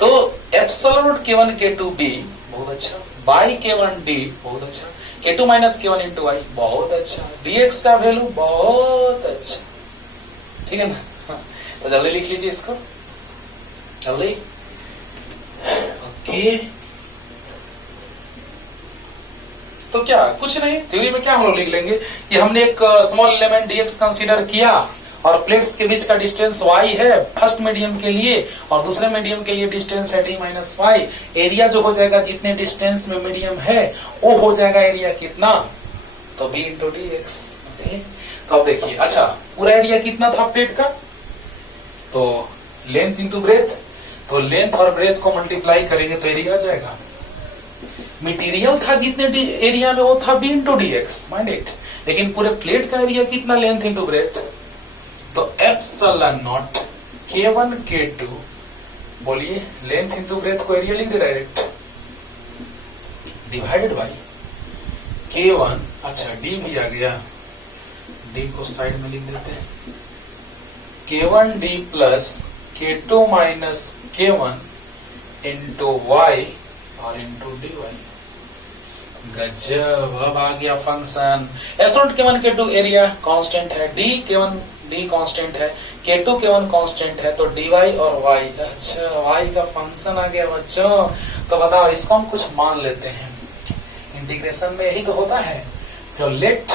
तो एप्सिलॉन k1 k2 b, बहुत अच्छा, बाई k1 d, बहुत अच्छा, k2 minus k1 into y, बहुत अच्छा, dx का वैल्यू बहुत अच्छा, ठीक है ना। हाँ, तो जल्दी लिख लीजिए इसको, जल्दी। ओके, तो क्या, कुछ नहीं, थ्योरी में क्या हम लोग लिख लेंगे कि हमने एक स्मॉल एलिमेंट dx कंसीडर किया और प्लेट्स के बीच का डिस्टेंस y है फर्स्ट मीडियम के लिए, और दूसरे मीडियम के लिए डिस्टेंस है d माइनस वाई। एरिया जो हो जाएगा जितने डिस्टेंस में मीडियम है वो हो जाएगा एरिया कितना, तो b इंटू डी एक्स। तो अब देखिए, अच्छा पूरा एरिया कितना था प्लेट का, तो लेंथ इंटू ब्रेथ, तो लेंथ और ब्रेथ को मल्टीप्लाई करेंगे तो एरिया आ जाएगा। मटेरियल था जितने एरिया में वो था b into D x, mind it, लेकिन पूरे प्लेट का एरिया कितना, लेंथ इंटू ब्रेथ, तो एप्सिलॉन नॉट k1 k2, बोलिए लेंथ इंटू ब्रेथ को एरिया लिख दे डायरेक्ट, डिवाइडेड बाई k1, अच्छा d भी आ गया, d को साइड में लिख देते हैं, k1 d plus k2 minus k1 into y और इंटू डी वाई। गजब, अब आ गया function. Epsilon k1 k2 area constant है, d k1 d कांस्टेंट है, k2 k1 कांस्टेंट है, तो dy और y, अच्छा y का फंक्शन आ गया बच्चों। तो बताओ, इसको हम कुछ मान लेते हैं, इंटीग्रेशन में यही तो होता है। तो let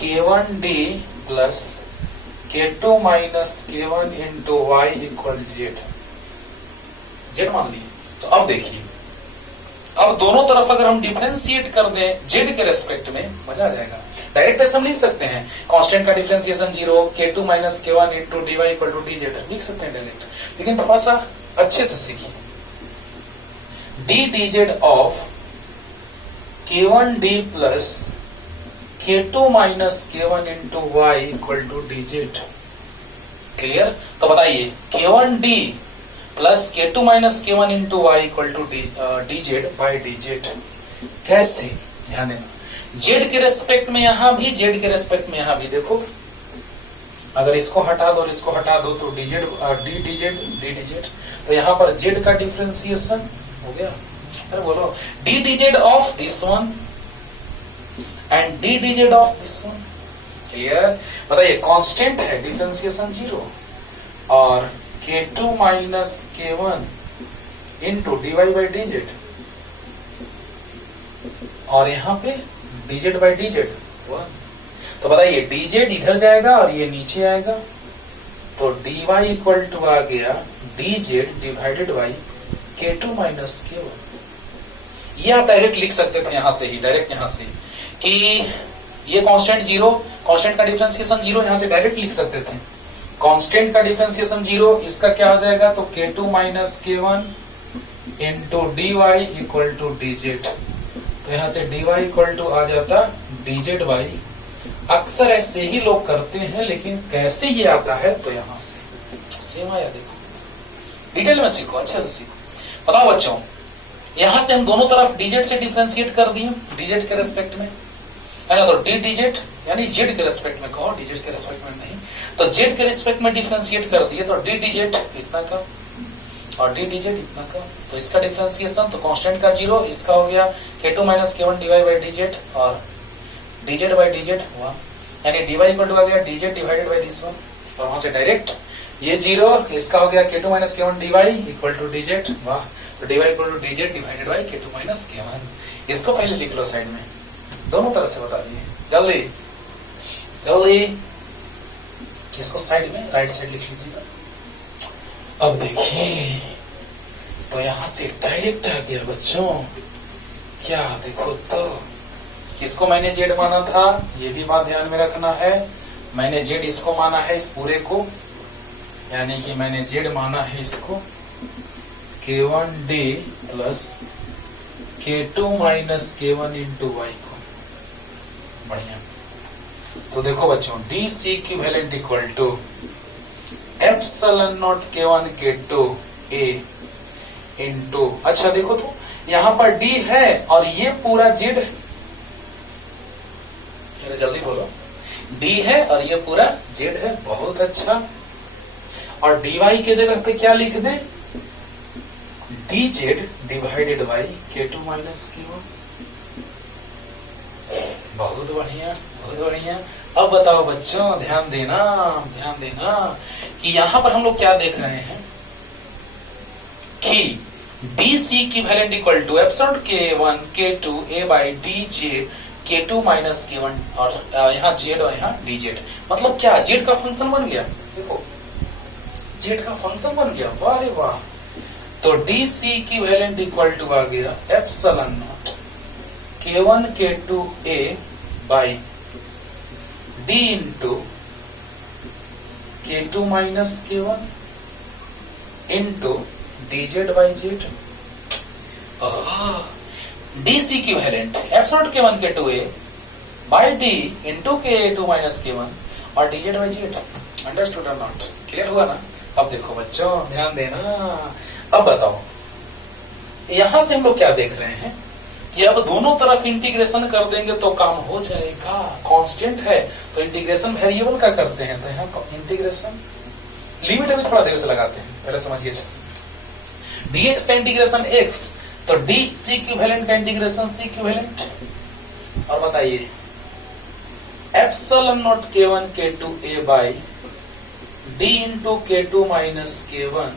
k1 d plus k2 minus k1 into y equal Z, Z मान लिए। तो अब देखिए, अब दोनों तरफ अगर हम डिफरेंशिएट कर दें जेड के रेस्पेक्ट में, मजा आ जाएगा। डायरेक्ट ऐसे हम लिख सकते हैं, कांस्टेंट का differentiation 0, k2 minus k1 into dy equal to D Z, लिख सकते हैं डायरेक्ट, लेकिन थोड़ा सा अच्छे से सीखिए। D D Z of k1d plus k2 minus k1 into y equal to dz। Clear? तो बताइए k1d plus k2 minus k1 into y equal to dz by dz कैसे? ध्यान देना, z के रेस्पेक्ट में यहां भी, z के रेस्पेक्ट में यहां भी देखो, अगर इसको हटा दो और इसको हटा दो तो dz, तो यहां पर z का डिफरेंशिएशन हो गया। अरे बोलो dz of this one and dz of this one. Clear? बताइए कांस्टेंट है, डिफरेंशिएशन 0 और k2 minus k1 into dy by dz और यहां पे dz बाई dz 1। तो बताइए dz इधर जाएगा और ये नीचे आएगा, तो dy इक्वल टू आ गया dz divided by k2 minus k1। ये आप डायरेक्ट लिख सकते थे यहां से ही, डायरेक्ट यहां से कि ये कांस्टेंट 0, कांस्टेंट का डिफरेंशिएशन 0, यहां से डायरेक्ट लिख सकते थे कांस्टेंट का डिफरेंशिएशन 0, इसका क्या हो जाएगा, तो k2 minus k1 into dy equal to dz। तो यहां से dy इक्वल टू आ जाता dz बाई, अक्सर ऐसे ही लोग करते हैं, लेकिन कैसे ये आता है, तो यहां से सेम आया, देखो डिटेल में सीखो, अच्छे से सीखो। बताओ बच्चों, यहां से हम दोनों तरफ dz से डिफरेंशिएट कर दिए, dz के रेस्पेक्ट में, है ना, तो dz यानी z के रेस्पेक्ट में कहो, dz के रेस्पेक्ट में नहीं, तो z के रेस्पेक्ट में डिफरेंशिएट कर दिए, तो dz इतना का और dz इतना का, तो इसका डिफरेंशिएशन तो कांस्टेंट का 0, इसका हो गया k2 minus k1 dy by dz और dz बाई dz 1, यानी dy इक्वल टू आ गया dz divided by this one, और वहां से डायरेक्ट ये 0, इसका हो गया k2 minus k1 dy equal to dz, वाह, तो dy equal to dz divided by k2 minus k1। इसको पहले लिख लो साइड में, दोनों तरह से बता दिए, जल्दी जल्दी इसको साइड में राइट साइड लिख लीजिएगा। अब देखिए, तो यहां से डायरेक्ट आ गया बच्चों, क्या देखो तो, इसको मैंने z माना था, ये भी बात ध्यान में रखना है, मैंने z इसको माना है, इस पूरे को, यानी कि मैंने z माना है इसको k1d plus k2 minus k1 into Y को। बढ़िया, तो देखो बच्चों dc equivalent equal to epsilon naught k1 k2 a into, अच्छा देखो तो यहां पर d है और ये पूरा z है, चलो जल्दी बोलो, d है और ये पूरा z है, बहुत अच्छा, और dy के जगह पे क्या लिख दें, dz divided by k2 minus k1। बहुत बढ़िया, बहुत बढ़िया। अब बताओ बच्चों, ध्यान देना कि यहां पर हम लोग क्या देख रहे हैं कि dc equivalent equal to epsilon k1 k2 a by dj k2 minus k1, और यहाँ z और यहाँ dz, मतलब क्या z का फंक्शन बन गया, देखो z का फंक्शन बन गया, वाह रे वाह। तो dc इक्विवेलेंट इक्वल टू आ गया epsilon naught k1 k2 a by d into k2 minus k1 into dz by z। dc equivalent epsilon k1 k2 a by d into k2 minus k1 और dz by z। Understood और not? Clear हुआ ना? अब देखो बच्चों, ध्यान देना। अब बताओ, यहां से हम लोग क्या देख रहे हैं कि अब दोनों तरफ इंटीग्रेशन कर देंगे तो काम हो जाएगा, कांस्टेंट है तो इंटीग्रेशन वेरिएबल का करते हैं, तो यहाँ इंटीग्रेशन लिमिट अभी थोड़ा देर से लगाते हैं, पहले समझिए अच्छे से। dx का इंटीग्रेशन x, तो d c इक्विवेलेंट का इंटीग्रेशन c इक्विवेलेंट। और बताइए epsilon naught k1 k2 a by d into k2 minus k1,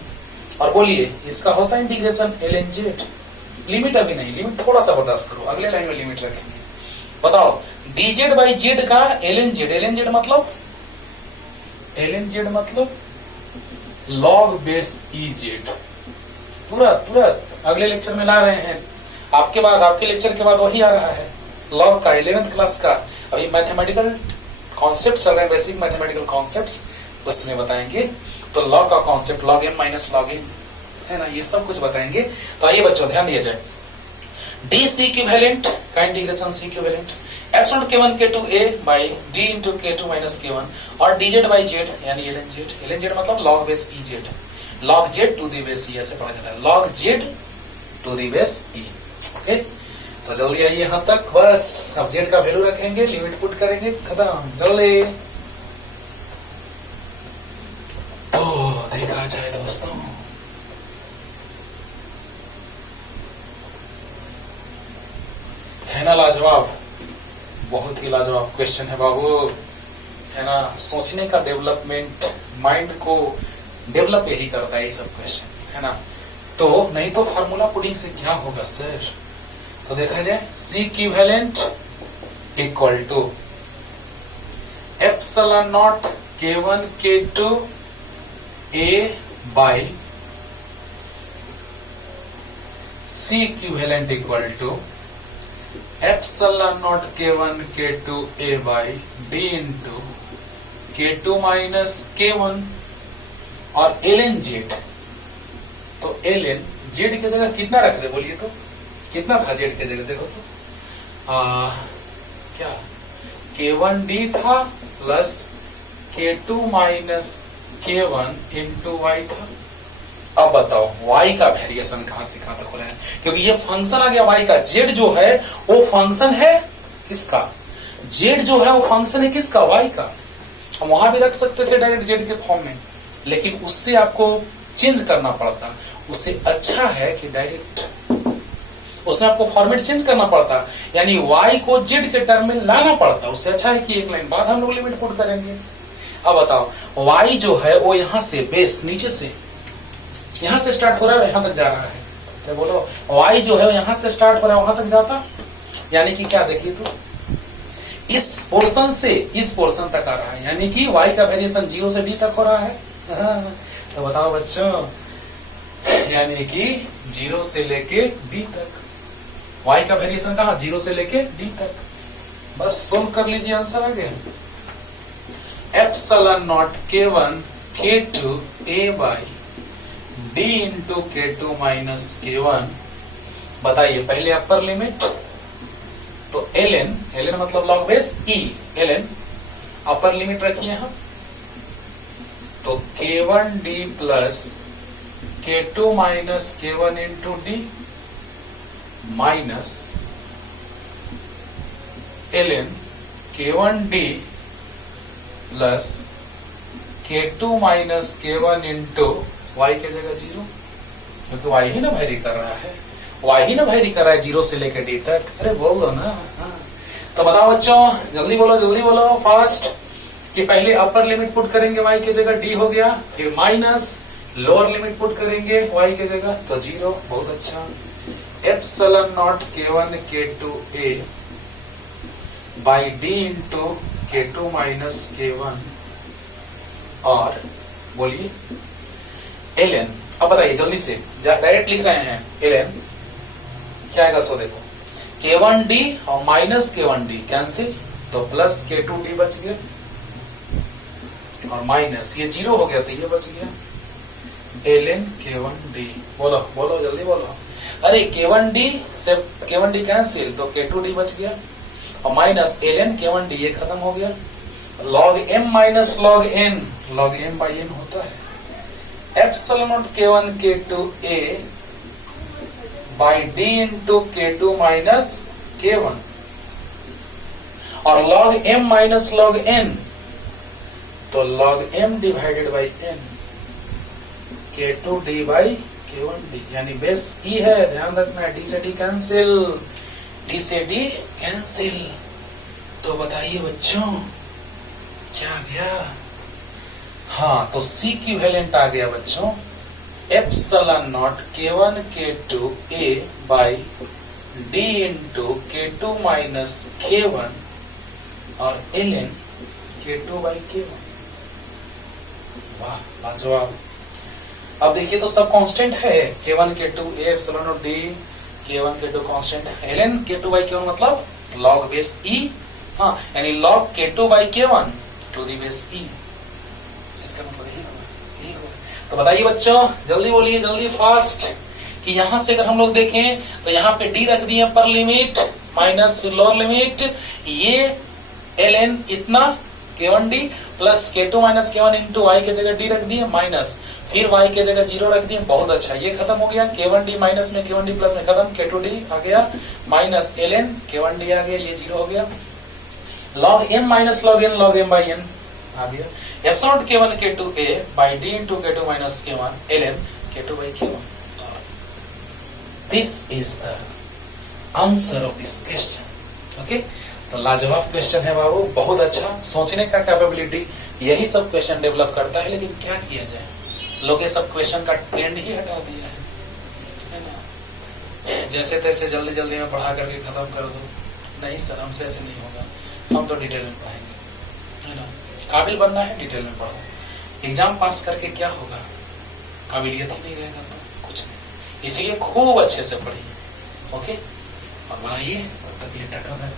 और बोलिए इसका होता है इंटीग्रेशन ln z। लिमिट अभी नहीं, लिमिट थोड़ा सा बर्दाश्त करो, अगले लाइन में लिमिट रखेंगे। बताओ dz बाई z का ln z, ln z मतलब log बेस ez। तुरंत अगले लेक्चर में ला रहे हैं, आपके लेक्चर के बाद वही आ रहा है, लॉग का 11th क्लास का। अभी मैथमेटिकल कॉन्सेप्ट चल रहे हैं, बेसिक मैथमेटिकल कॉन्सेप्ट्स, उसमें बताएंगे। तो लॉग का concept log m minus log n है ना, ये सब कुछ बताएंगे। तो आइए बच्चों ध्यान दिया जाए, डी सी इक्विवेलेंट का integration C equivalent epsilon k1 k2 a by d into k2 minus k1 और dz बाई z यानी ln z मतलब log base e z, log z to the base e ऐसे पढ़ा जाता है, log z to the base e। ओके, तो जल्दी आइए यहां तक, बस अब z का वैल्यू रखेंगे, लिमिट पुट करेंगे, खत्म, जल्दी। तो देखा जाए दोस्तों, है ना लाजवाब, बहुत ही लाजवाब क्वेश्चन है बाबू, है ना। सोचने का डेवलपमेंट, माइंड को डेवलप यही करता है ये सब क्वेश्चन, है ना। तो नहीं तो फार्मूला पुडिंग से क्या होगा सर। तो देखा जाए C equivalent equal to epsilon naught k1 k2 a by C equivalent equal to epsilon naught k1 k2 a by d into k2 minus k1 और ln z। तो ln z की जगह कितना रख दे बोलिए, तो कितना था z की जगह, देखो तो क्या k1d था plus k2 minus k1 into y था। अब बताओ y का वेरिएशन कहां से कहां तक हो रहा है, क्योंकि ये फंक्शन आ गया y का, z जो है वो फंक्शन है किसका, z जो है वो फंक्शन है किसका, y का। हम वहां भी रख सकते थे डायरेक्ट z के फॉर्म में, लेकिन उससे आपको चेंज करना पड़ता, उससे अच्छा है कि डायरेक्ट उसमें आपको फॉर्मेट चेंज करना पड़ता, यानी y को z के टर्म में लाना पड़ता, उससे अच्छा है कि एक लाइन बाद हम लोग लिमिट पुट करेंगे। अब बताओ y जो है वो यहां से बेस नीचे से यहां से स्टार्ट हो रहा है, यहां तक जा रहा है, क्या बोलो, y जो है यहां से स्टार्ट हो रहा है वहां तक जाता, यानी कि क्या देखिए तो इस पोर्शन से इस पोर्शन तक आ रहा है, यानी कि y का वेरिएशन 0 से d तक हो रहा है। तो बताओ बच्चों, यानी कि 0 से लेके d तक y का वेरिएशन कहा, 0 से लेके d तक। बस सोल्व कर लीजिए, आंसर आ गया। Epsilon naught k1 k2 a by d into k2 minus k1। बताइए पहले अपर लिमिट, तो ln मतलब log base e, ln upper limit रखिए हम, तो k1d plus k2 minus k1 into d minus ln k1d plus k2 minus k1 into y के जगह 0, क्योंकि y ही ना वेरी कर रहा है, y ही ना वेरी कर रहा है 0 से लेकर d तक। अरे बोल दो ना। तो बताओ बच्चों, जल्दी बोलो फास्ट, कि पहले अपर लिमिट पुट करेंगे y के जगह d हो गया, फिर माइनस लोअर लिमिट पुट करेंगे y के जगह तो 0। बहुत अच्छा। Epsilon naught k1 k2 a by d into k2 minus k1 और बोलिए ln। अब बताइए जल्दी से, डायरेक्ट लिख रहे हैं ln क्या आएगा, सो देखो k1d और माइनस k1d कैंसिल, तो प्लस k2d बच गया और माइनस ये 0 हो गया तो ये बच गया ln k1d। बोलो जल्दी बोलो। अरे k1d से k1d कैंसिल तो k2d बच गया और माइनस ln k1d ये खत्म हो गया। log m minus log n, log m by n होता है epsilon naught k1 k2 a by d into k2 minus k1 और log m minus log n, तो log m divided by n k2d by k1d, यानी base e है, ध्यान रखना है, d से d कैंसिल, d से d कैंसिल। तो बताइए बच्चों क्या आ गया, हाँ तो C इक्विवेलेंट आ गया बच्चों epsilon naught k1 k2 a by d into k2 minus k1 और ln k2 बाई k1। वाह लाजवाब। अब देखिए तो सब कांस्टेंट है, k1 k2 a epsilon naught d k1 k2 constant है, ln k2 बाई k1 मतलब log बेस e, हाँ यानी log k2 by k1 to the base e, इसका मतलब यही होगा। तो बताइए बच्चों, जल्दी बोलिए, जल्दी फास्ट, कि यहां से अगर हम लोग देखें तो यहाँ पे डी रख दिए अपर लिमिट माइनस फिर लोअर लिमिट, ये ln इतना k1d plus k2 minus k1 into y के जगह d रख दिए माइनस फिर y के जगह 0 रख दिए। बहुत अच्छा, ये खत्म हो गया। k1d माइनस में k1d प्लस में खत्म, k2d आ गया माइनस ln k1d आ गया, ये 0 हो गया। log m minus log n log m by n आ गया। Epsilon k1 k2a by d into k2 minus k1 ln k2 by k1। This is the answer of this question. Okay? तो लाजवाब question है बाबू, बहुत अच्छा। सोचने का capability यही सब क्वेश्चन डेवलप करता है, लेकिन क्या किया जाए, लोग ये सब क्वेश्चन का ट्रेंड ही हटा दिया है ना। जैसे तैसे जल्दी जल्दी में पढ़ा करके खत्म कर दो। नहीं सर, हमसे ऐसे नहीं होगा, हम तो डिटेल में पढ़ाएंगे, है ना। काबिल बनना है, डिटेल में पढ़ो। एग्जाम पास करके क्या होगा, काबिलियत ही नहीं रहेगा तो कुछ नहीं। इसीलिए खूब अच्छे से पढ़िए। ओके, और बनाइए, तब तक के लिए टाटा।